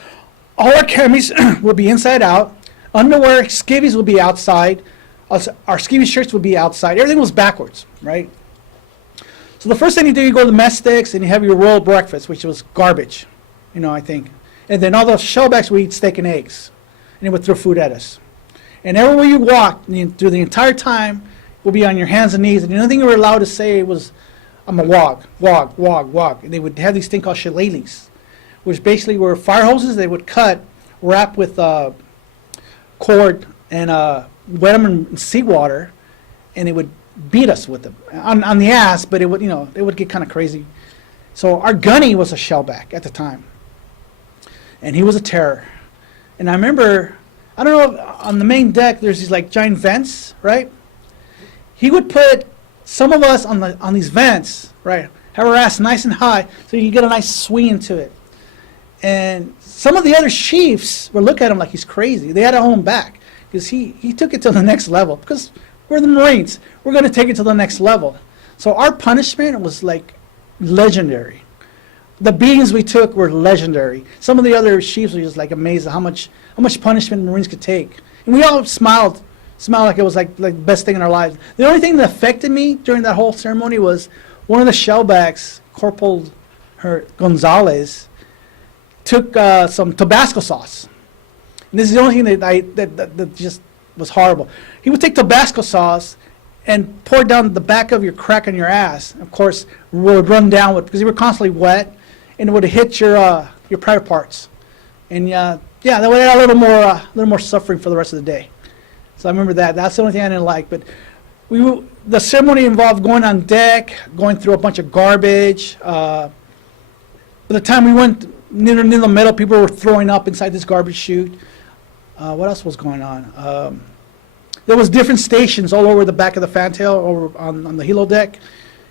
all our camis would be inside out. Underwear, skivvies would be outside. Our skivvy shirts would be outside. Everything was backwards, right? So the first thing you do, you go to the mess sticks and you have your royal breakfast, which was garbage, I think. And then all the shellbacks would eat steak and eggs, and they would throw food at us. And everywhere you walked, through the entire time, would be on your hands and knees. And the only thing you were allowed to say was, I'm a wog. And they would have these things called shillelaghs, which basically were fire hoses they would cut, wrap with cord, and wet them in seawater, and they would beat us with them on the ass, but it would get kind of crazy. So our gunny was a shellback at the time, and he was a terror. And I remember, I don't know, on the main deck there's these like giant vents, right? He would put some of us on these vents, right? Have our ass nice and high so you get a nice swing into it. And some of the other chiefs were looking at him like he's crazy. They had to hold him back because he took it to the next level. Because we're the Marines, we're going to take it to the next level. So our punishment was like legendary. The beatings we took were legendary. Some of the other chiefs were just like amazed at how much punishment Marines could take. And we all smiled like it was like the best thing in our lives. The only thing that affected me during that whole ceremony was one of the shellbacks, Corporal Gonzalez, took some Tabasco sauce. And this is the only thing that just was horrible. He would take Tabasco sauce and pour down the back of your crack on your ass. Of course, would run down because you were constantly wet, and it would hit your private parts. And yeah, that would add a little more suffering for the rest of the day. So I remember that. That's the only thing I didn't like. But the ceremony involved going on deck, going through a bunch of garbage. By the time we went near the middle, people were throwing up inside this garbage chute. What else was going on? There was different stations all over the back of the fantail, over on the helo deck.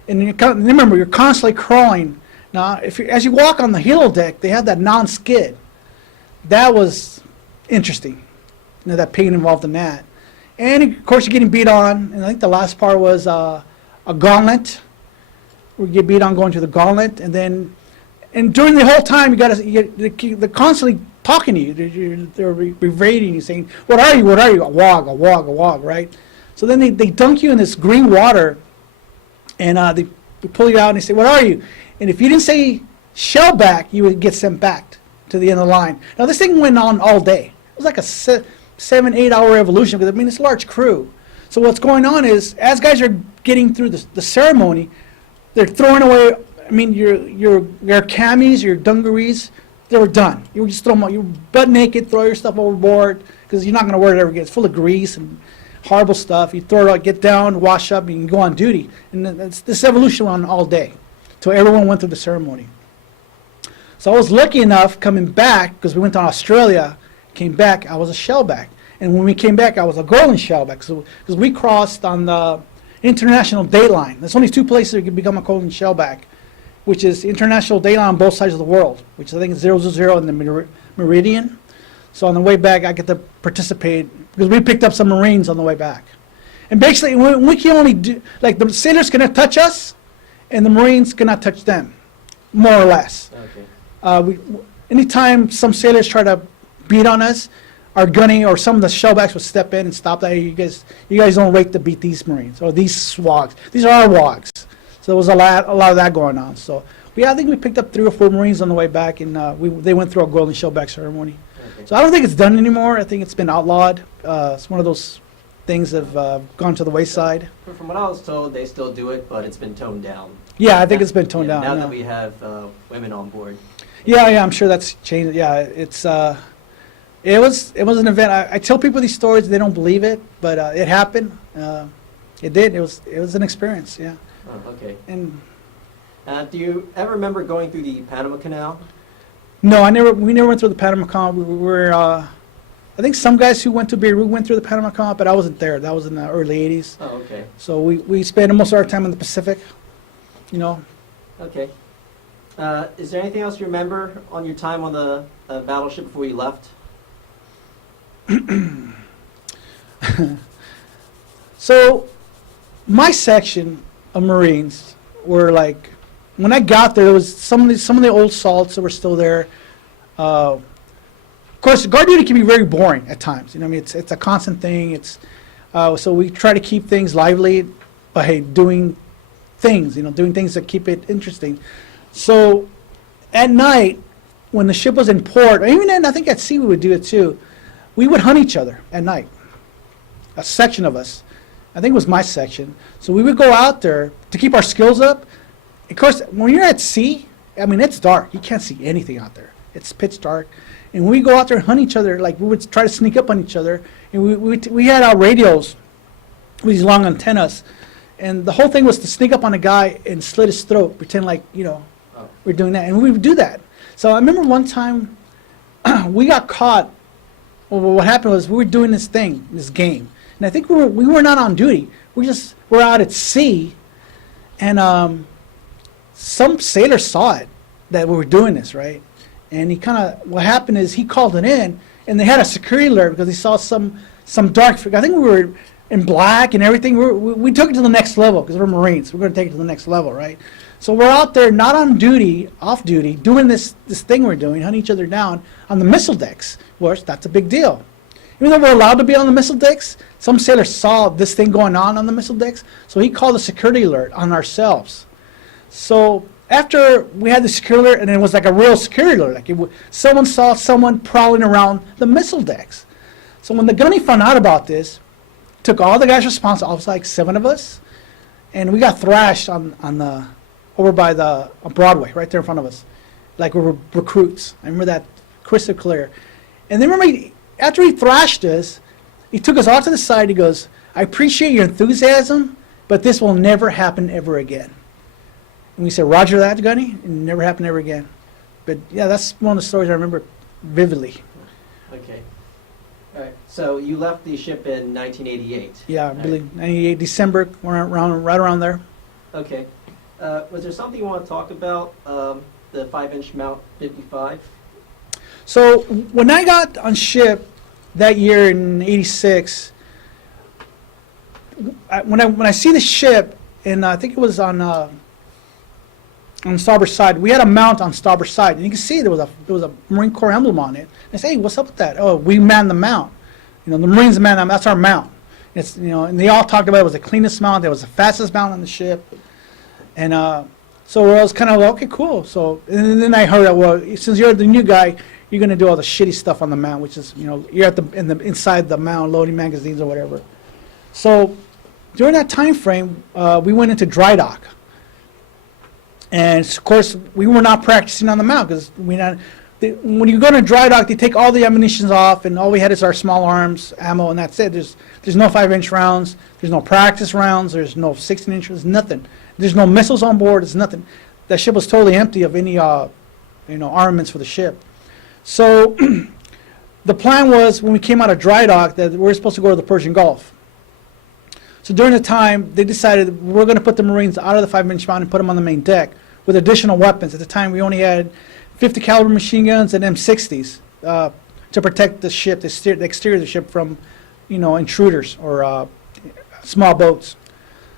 And remember, you're constantly crawling. Now, as you walk on the helo deck, they have that non-skid. That was interesting. That pain involved in that. And of course, you're getting beat on. And I think the last part was a gauntlet. We get beat on going to the gauntlet, and during the whole time, they're constantly talking to you. They're berating you, saying, "What are you? What are you? A wog, right?" So then they dunk you in this green water, and they pull you out and they say, "What are you?" And if you didn't say shellback, you would get sent back to the end of the line. Now this thing went on all day. It was like a 7-8 hour evolution, because I mean it's a large crew. So what's going on is, as guys are getting through the ceremony, they're throwing away. I mean your camis, your dungarees, they were done. You would just throw them out. You were butt naked, throw your stuff overboard, because you're not going to wear it ever again. It's full of grease and horrible stuff. You throw it out, get down, wash up, and you can go on duty. And this evolution went on all day, till everyone went through the ceremony. So I was lucky enough coming back, because we went to Australia, came back, I was a shellback. And when we came back, I was a golden shellback, because we crossed on the international date line. There's only two places you can become a golden shellback, which is international date line on both sides of the world, which I think is 000 in the meridian. So on the way back, I get to participate, because we picked up some Marines on the way back. And basically, we can only do, like, the sailors cannot touch us, and the Marines cannot touch them, more or less. Okay. Anytime some sailors try to beat on us, our gunny or some of the shellbacks would step in and stop that. Hey, you guys don't rate to beat these Marines or these SWAGs. These are our WOGs. So there was a lot of that going on. So yeah, I think we picked up 3 or 4 Marines on the way back, and they went through a golden shellback ceremony. Okay. So I don't think it's done anymore. I think it's been outlawed. It's one of those things that have gone to the wayside. From what I was told, they still do it, but it's been toned down. Yeah, I think it's been toned down. Now that we have women on board. Yeah, I'm sure that's changed. Yeah, it was an event. I tell people these stories, they don't believe it, but it happened. It did. It was an experience. Yeah. Oh, okay. And do you ever remember going through the Panama Canal? No, we never went through the Panama Canal. We were, I think some guys who went to Beirut went through the Panama Canal, but I wasn't there. That was in the early 80s. Oh, okay. So we spent most of our time in the Pacific, Okay. Is there anything else you remember on your time on the Battleship before you left? So my section of Marines were like, when I got there was some of the old salts that were still there. Of course, guard duty can be very boring at times. I mean, it's a constant thing. So we try to keep things lively by doing things, doing things that keep it interesting. So at night, when the ship was in port, or even then, I think at sea we would do it too. We would hunt each other at night. A section of us, I think it was my section. So we would go out there to keep our skills up. Of course, when you're at sea, I mean, it's dark. You can't see anything out there. It's pitch dark. And when we go out there and hunt each other, like we would try to sneak up on each other. And we had our radios with these long antennas. And the whole thing was to sneak up on a guy and slit his throat, pretend like, we're doing that. And we would do that. So I remember one time we got caught. Well, what happened was we were doing this game. And I think we were not on duty. We were out at sea. And some sailor saw it, that we were doing this, right? And what happened is he called it in, and they had a security alert because he saw some dark figure. I think we were in black and everything. We took it to the next level because we're Marines. We're going to take it to the next level, right? So we're out there, not on duty, off duty, doing this thing we're doing, hunting each other down on the missile decks. Which that's a big deal. Even though we're allowed to be on the missile decks, some sailors saw this thing going on the missile decks, so he called a security alert on ourselves. So after we had the security alert, and it was like a real security alert, like someone saw someone prowling around the missile decks. So when the gunny found out about this, took all the guys responsible. I was like 7 of us, and we got thrashed on the over by the on Broadway, right there in front of us, like we were recruits. I remember that crystal clear. And then remember, after he thrashed us, he took us all to the side. He goes, "I appreciate your enthusiasm, but this will never happen ever again." And we said, "Roger that, Gunny." It never happened ever again. But yeah, that's one of the stories I remember vividly. Okay. All right. So you left the ship in 1988. Yeah, I Right. believe 98 December, right around there. Okay. Was there something you want to talk about, the 5-inch mount 55? So when I got on ship that year in '86, when I see the ship, and I think it was on starboard side, we had a mount on starboard side, and you can see there was a Marine Corps emblem on it. And I say, "Hey, what's up with that?" "Oh, we man the mount. You know, the Marines man the mount. That's our mount." It's, you know, and they all talked about it was the cleanest mount, it was the fastest mount on the ship, and so I was kind of like, okay, cool. So and then I heard that, well, since you're the new guy, you're gonna do all the shitty stuff on the mount, which is, you know, you're at the inside the mount loading magazines or whatever. So during that time frame, we went into dry dock. And of course, we were not practicing on the mount because when you go to dry dock, they take all the ammunition off, and all we had is our small arms, ammo, and that's it. There's no 5-inch rounds, there's no practice rounds, there's no 16 inches, nothing. There's no missiles on board, there's nothing. That ship was totally empty of any armaments for the ship. So the plan was, when we came out of dry dock, that we were supposed to go to the Persian Gulf. So during the time, they decided we're going to put the Marines out of the 5-inch mount and put them on the main deck with additional weapons. At the time, we only had 50 caliber machine guns and M60s to protect the ship, the exterior of the ship from, intruders or small boats.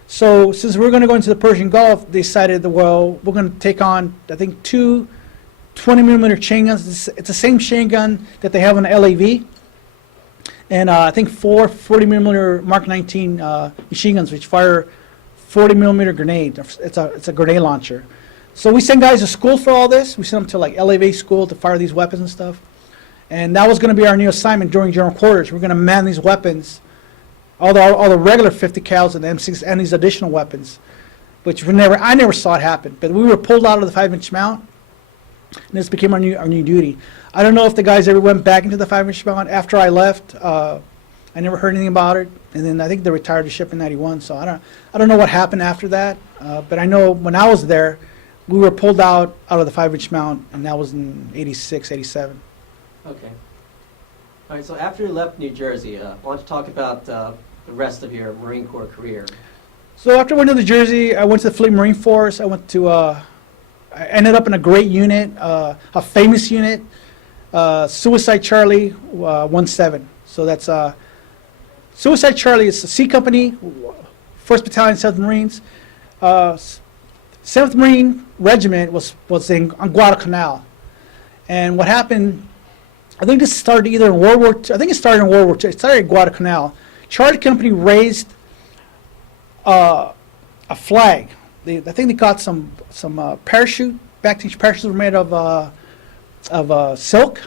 So since we're going to go into the Persian Gulf, they decided that, well, we're going to take on, I think, 2 20-millimeter chain guns. It's the same chain gun that they have on the LAV. And I think 4 40-millimeter Mark 19 machine guns, which fire 40-millimeter grenade. It's a grenade launcher. So we sent guys to school for all this. We sent them to like LAV school to fire these weapons and stuff. And that was going to be our new assignment during general quarters. We're going to man these weapons, all the regular 50 cals and the M6 and these additional weapons, which I never saw it happen. But we were pulled out of the 5-inch mount, and this became our new duty. I don't know if the guys ever went back into the 5-inch mount after I left. I never heard anything about it. And then I think they retired the ship in '91. So I don't know what happened after that. But I know when I was there, we were pulled out of the 5-inch mount, and that was in '86, '87. Okay. All right, so after you left New Jersey, why don't you talk about the rest of your Marine Corps career? So after I went to New Jersey, I went to the Fleet Marine Force. I ended up in a great unit, a famous unit, Suicide Charlie 17. So that's Suicide Charlie is a C Company, 1st Battalion, 7th Marines. 7th Marine Regiment was on Guadalcanal. And what happened, I think this started either in World War II, I think it started in World War II, it started at Guadalcanal. Charlie Company raised a flag. I think they got some parachute, back-to parachutes were made of silk,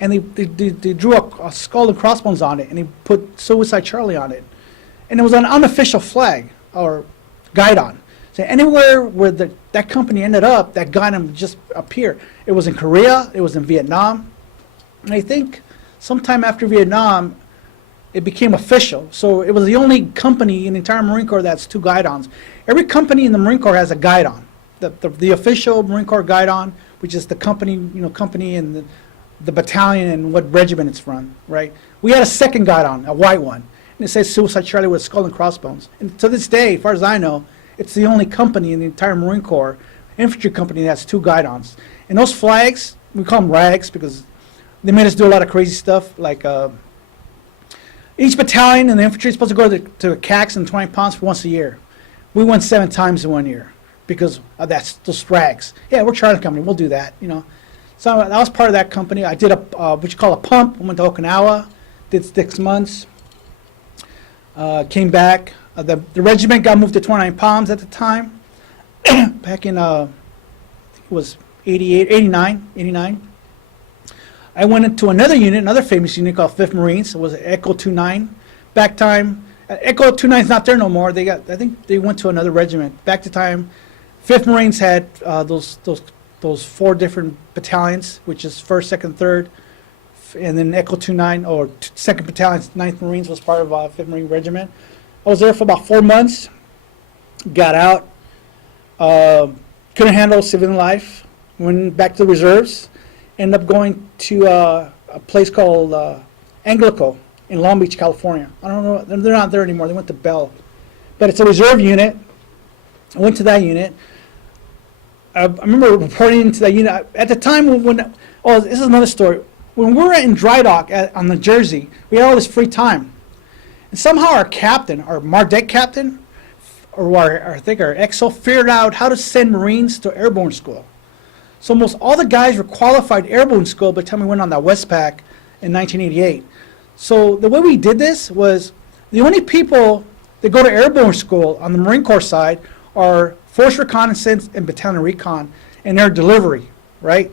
and they drew a skull and crossbones on it, and they put Suicide Charlie on it. And it was an unofficial flag, or guidon. So anywhere where that company ended up, that guidon would just appear. It was in Korea, it was in Vietnam, and I think sometime after Vietnam, it became official. So it was the only company in the entire Marine Corps that's 2 guidons. Every company in the Marine Corps has a guidon. The official Marine Corps guidon, which is the company, company and the battalion and what regiment it's from, right? We had a second guidon, a white one, and it says Suicide Charlie with a skull and crossbones. And to this day, as far as I know, it's the only company in the entire Marine Corps, infantry company, that has 2 guidons. And those flags, we call them rags because they made us do a lot of crazy stuff, like each battalion in the infantry is supposed to go to CAX and 20 pounds for once a year. We went 7 times in 1 year because of those rags. Yeah, we're Charlie Company, we'll do that, So that was part of that company. I did what you call a pump. I went to Okinawa, did 6 months, came back. The regiment got moved to 29 Palms at the time, back in, I think it was 89. I went into another unit, another famous unit called 5th Marines. It was Echo 29. Back time, Echo 29 is not there no more. I think they went to another regiment. Back to time, 5th Marines had those 4 different battalions, which is 1st, 2nd, 3rd, and then Echo 29, or 2nd Battalion, 9th Marines was part of 5th Marine Regiment. I was there for about 4 months, got out, couldn't handle civilian life, went back to the reserves, ended up going to a place called Anglico in Long Beach, California. I don't know, they're not there anymore, they went to Bell. But it's a reserve unit. I went to that unit. I remember reporting into that unit. At the time oh, this is another story. When we were in dry dock on the Jersey, we had all this free time. And somehow our captain, our Mardet captain, or I think our XO, figured out how to send Marines to airborne school. So almost all the guys were qualified airborne school by the time we went on that Westpac in 1988. So the way we did this was the only people that go to airborne school on the Marine Corps side are Force Reconnaissance and Battalion Recon and air delivery, right?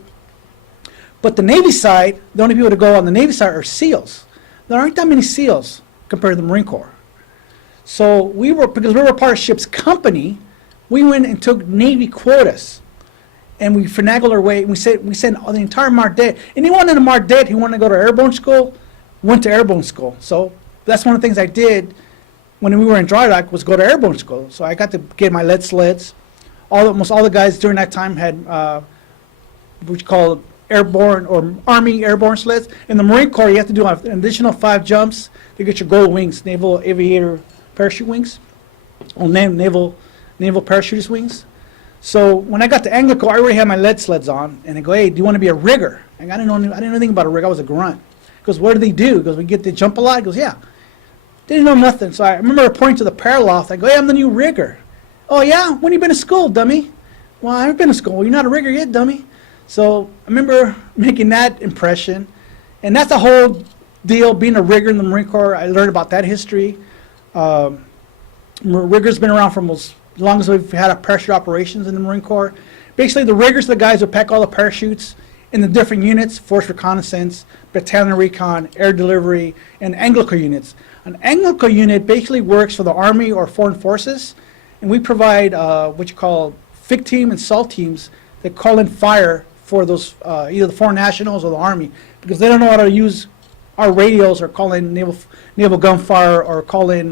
But the Navy side, the only people to go on the Navy side are SEALs. There aren't that many SEALs compared to the Marine Corps. So because we were part of ship's company, we went and took Navy quotas. And we finagled our way, we sent the entire Mardet. Anyone in the Mardet who wanted to go to airborne school, went to airborne school. So that's one of the things I did when we were in dry dock, was go to airborne school. So I got to get my lead sleds. Almost all the guys during that time had what you call airborne or Army airborne sleds. In the Marine Corps, you have to do an additional 5 jumps to get your gold wings, Naval Aviator Parachute wings, or Naval Parachutist wings. So when I got to Anglico, I already had my lead sleds on, and I go, "Hey, do you want to be a rigger?" And I didn't know anything about a rigger. I was a grunt. He goes, "What do they do?" He goes, "We get to jump a lot." He goes, "Yeah." Didn't know nothing. So I remember pointing to the paraloft. I go, "Hey, I'm the new rigger." "Oh yeah? When you been to school, dummy?" "Well, I haven't been to school." "Well, you're not a rigger yet, dummy." So I remember making that impression, and that's the whole deal. Being a rigger in the Marine Corps, I learned about that history. Riggers been around for almost as long as we've had our parachute operations in the Marine Corps. Basically, the riggers are the guys who pack all the parachutes in the different units: Force Reconnaissance, Battalion Recon, Air Delivery, and Anglico units. An Anglico unit basically works for the Army or Foreign Forces, and we provide what you call FIG team and SALT teams that call in fire for those either the foreign nationals or the Army, because they don't know how to use our radios or call in naval gunfire or call in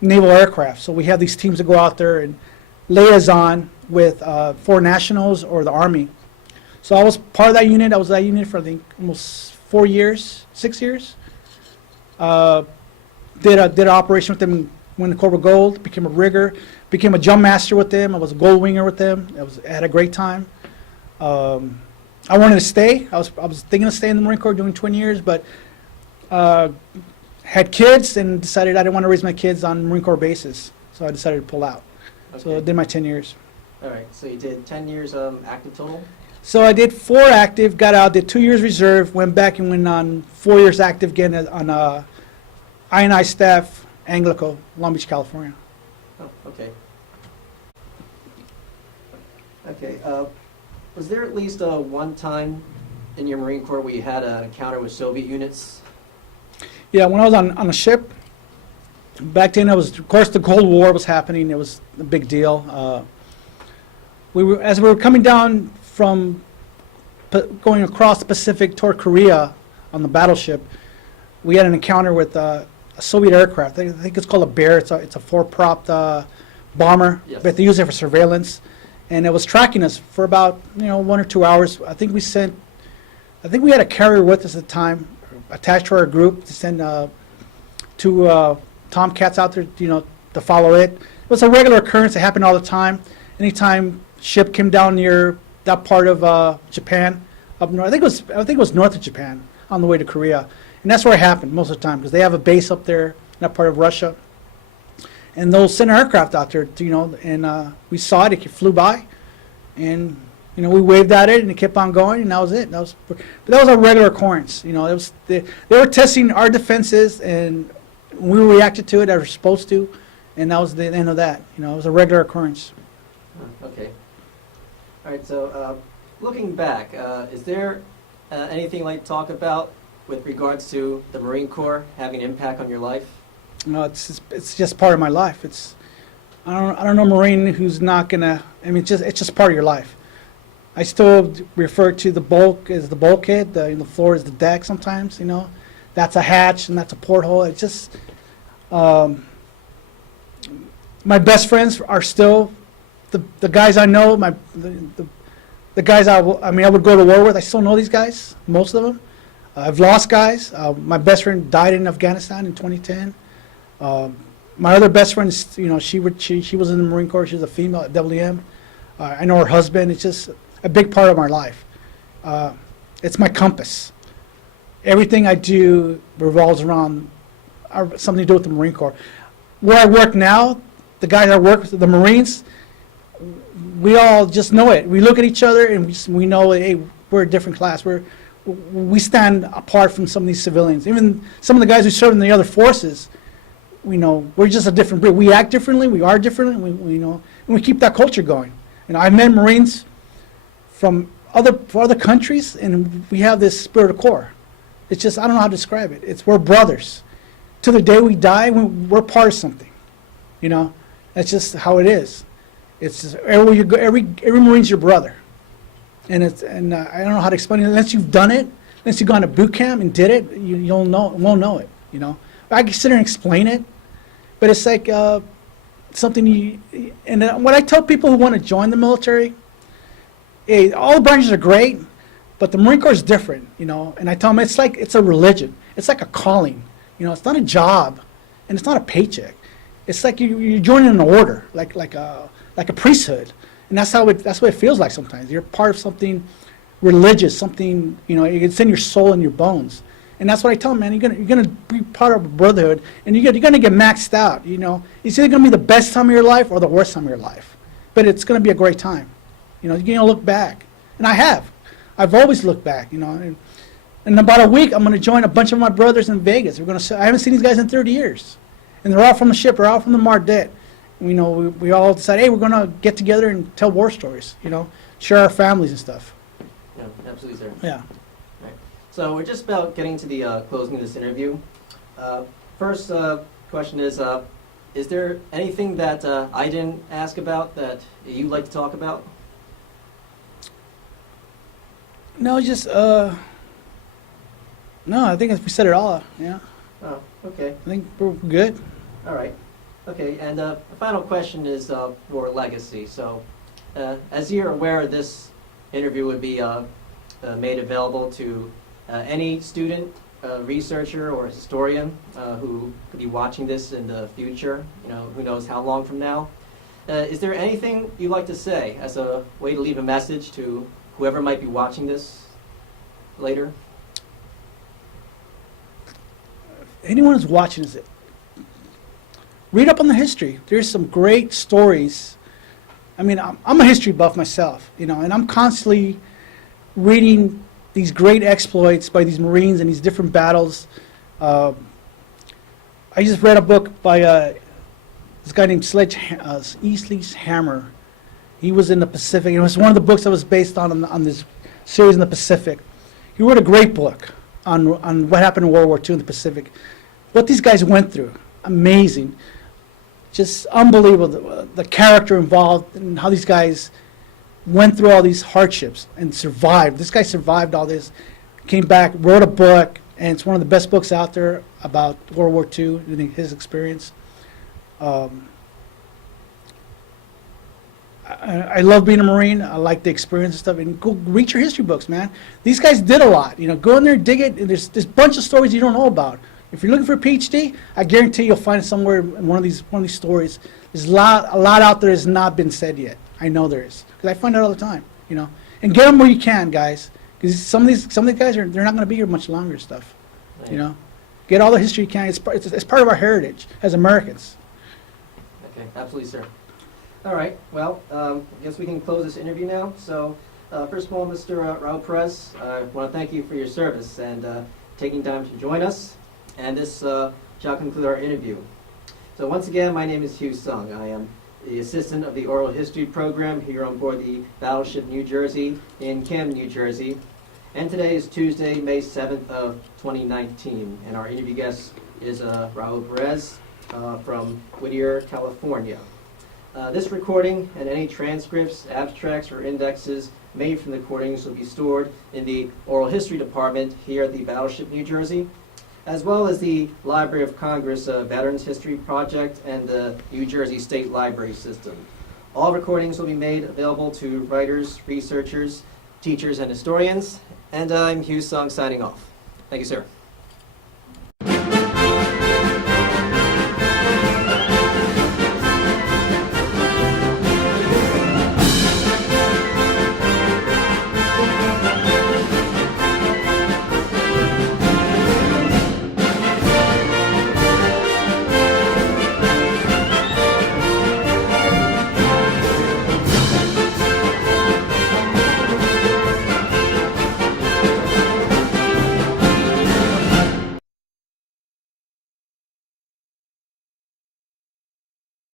naval aircraft. So we have these teams that go out there and liaison with foreign nationals or the Army. So I was part of that unit. I was that unit for I think almost 4 years, 6 years. Did an operation with them, won the Corporal Gold, became a rigger, became a jump master with them. I was a gold winger with them. I had a great time. I wanted to stay. I was thinking of staying in the Marine Corps doing 20 years, but had kids and decided I didn't want to raise my kids on Marine Corps bases. So I decided to pull out. Okay. So I did my 10 years. All right, so you did 10 years active total? So I did 4 active, got out, did 2 years reserve, went back and went on 4 years active again on I&I staff, Anglico, Long Beach, California. Oh, okay. Okay, was there at least one time in your Marine Corps where you had an encounter with Soviet units? Yeah, when I was on a ship, back then of course the Cold War was happening. It was a big deal. As we were coming down from going across the Pacific toward Korea on the Battleship, we had an encounter with a Soviet aircraft. I think it's called a Bear. It's a 4-propped bomber, Yes. but they use it for surveillance, and it was tracking us for about 1 or 2 hours. I think we had a carrier with us at the time, attached to our group, to send 2 Tomcats out there, to follow it. It was a regular occurrence. It happened all the time. Anytime ship came down near that part of Japan, up north. I think it was north of Japan, on the way to Korea, and that's where it happened most of the time, because they have a base up there in that part of Russia, and they'll send aircraft out there, and we saw it. It flew by, and we waved at it, and it kept on going, and that was it. But that was a regular occurrence. They were testing our defenses, and we reacted to it as we're supposed to, and that was the end of that. It was a regular occurrence. Okay. All right, so looking back, is there anything you'd like to talk about with regards to the Marine Corps having an impact on your life? it's just part of my life. I don't know a Marine who's not gonna. I mean, it's just part of your life. I still refer to the bulk as the bulkhead. The floor is the deck. Sometimes, that's a hatch and that's a porthole. It's just my best friends are still the guys I know. The guys I would go to war with. I still know these guys, most of them. I've lost guys. My best friend died in Afghanistan in 2010. My other best friend, she was in the Marine Corps. She was a female at WM. I know her husband. It's just a big part of my life. It's my compass. Everything I do revolves around something to do with the Marine Corps. Where I work now, the guys I work with, the Marines, we all just know it. We look at each other and we know, hey, we're a different class. We stand apart from some of these civilians. Even some of the guys who serve in the other forces, we know we're just a different breed. We act differently. We are different. We know, and we keep that culture going. I've met Marines from other countries, and we have this spirit of corps. It's just, I don't know how to describe it. We're brothers. To the day we die, we're part of something. That's just how it is. It's just everywhere you go, every Marine's your brother. And I don't know how to explain it unless you've done it, unless you've gone to boot camp and did it. You won't know it. I can sit there and explain it, but it's like something and what I tell people who want to join the military, hey, all the branches are great, but the Marine Corps is different, and I tell them it's a religion. It's like a calling, it's not a job, and it's not a paycheck. It's like you're joining an order, like a priesthood, and that's what it feels like sometimes. You're part of something religious, something, it's in your soul and your bones. And that's what I tell them, man. You're gonna be part of a brotherhood, and you're gonna get maxed out. It's either gonna be the best time of your life or the worst time of your life, but it's gonna be a great time. You're gonna look back, and I've always looked back. In about a week, I'm gonna join a bunch of my brothers in Vegas. I haven't seen these guys in 30 years, and they're all from the ship, they're all from the Mardet. We all decided, hey, we're gonna get together and tell war stories. Share our families and stuff. Yeah, absolutely, sir. Yeah. So we're just about getting to the closing of this interview. First question is there anything that I didn't ask about that you'd like to talk about? No, just no. I think we said it all. Yeah. Oh, okay. I think we're good. All right. Okay, and the final question is for legacy. So, as you're aware, this interview would be made available to any student, researcher, or historian who could be watching this in the future, who knows how long from now. Is there anything you'd like to say as a way to leave a message to whoever might be watching this later? Anyone who's watching this, read up on the history. There's some great stories. I mean, I'm a history buff myself, and I'm constantly reading these great exploits by these Marines and these different battles. I just read a book by this guy named Eastley's Hammer. He was in the Pacific. It was one of the books that was based on this series in the Pacific. He wrote a great book on what happened in World War II in the Pacific. What these guys went through, amazing. Just unbelievable, the character involved and how these guys went through all these hardships and survived. This guy survived all this, came back, wrote a book, and it's one of the best books out there about World War II and his experience. I love being a Marine. I like the experience and stuff. And go read your history books, man. These guys did a lot. Go in there, dig it. And there's a bunch of stories you don't know about. If you're looking for a PhD, I guarantee you'll find it somewhere in one of these stories. There's a lot out there that's not been said yet. I know there is, because I find it all the time. And get them where you can, guys, because some of these guys they're not going to be here much longer and stuff. Right. Get all the history you can. It's part of our heritage as Americans. Okay, absolutely, sir. All right. Well, I guess we can close this interview now. So, first of all, Mr. Raul Perez, I want to thank you for your service and taking time to join us. And this shall conclude our interview. So once again, my name is Hugh Sung. I am the assistant of the Oral History Program here on board the Battleship New Jersey in Camden, New Jersey. And today is Tuesday, May 7th of 2019. And our interview guest is Raul Perez. from Whittier, California. This recording and any transcripts, abstracts, or indexes made from the recordings will be stored in the Oral History Department here at the Battleship, New Jersey, as well as the Library of Congress Veterans History Project and the New Jersey State Library System. All recordings will be made available to writers, researchers, teachers, and historians. And I'm Hugh Sung signing off. Thank you, sir.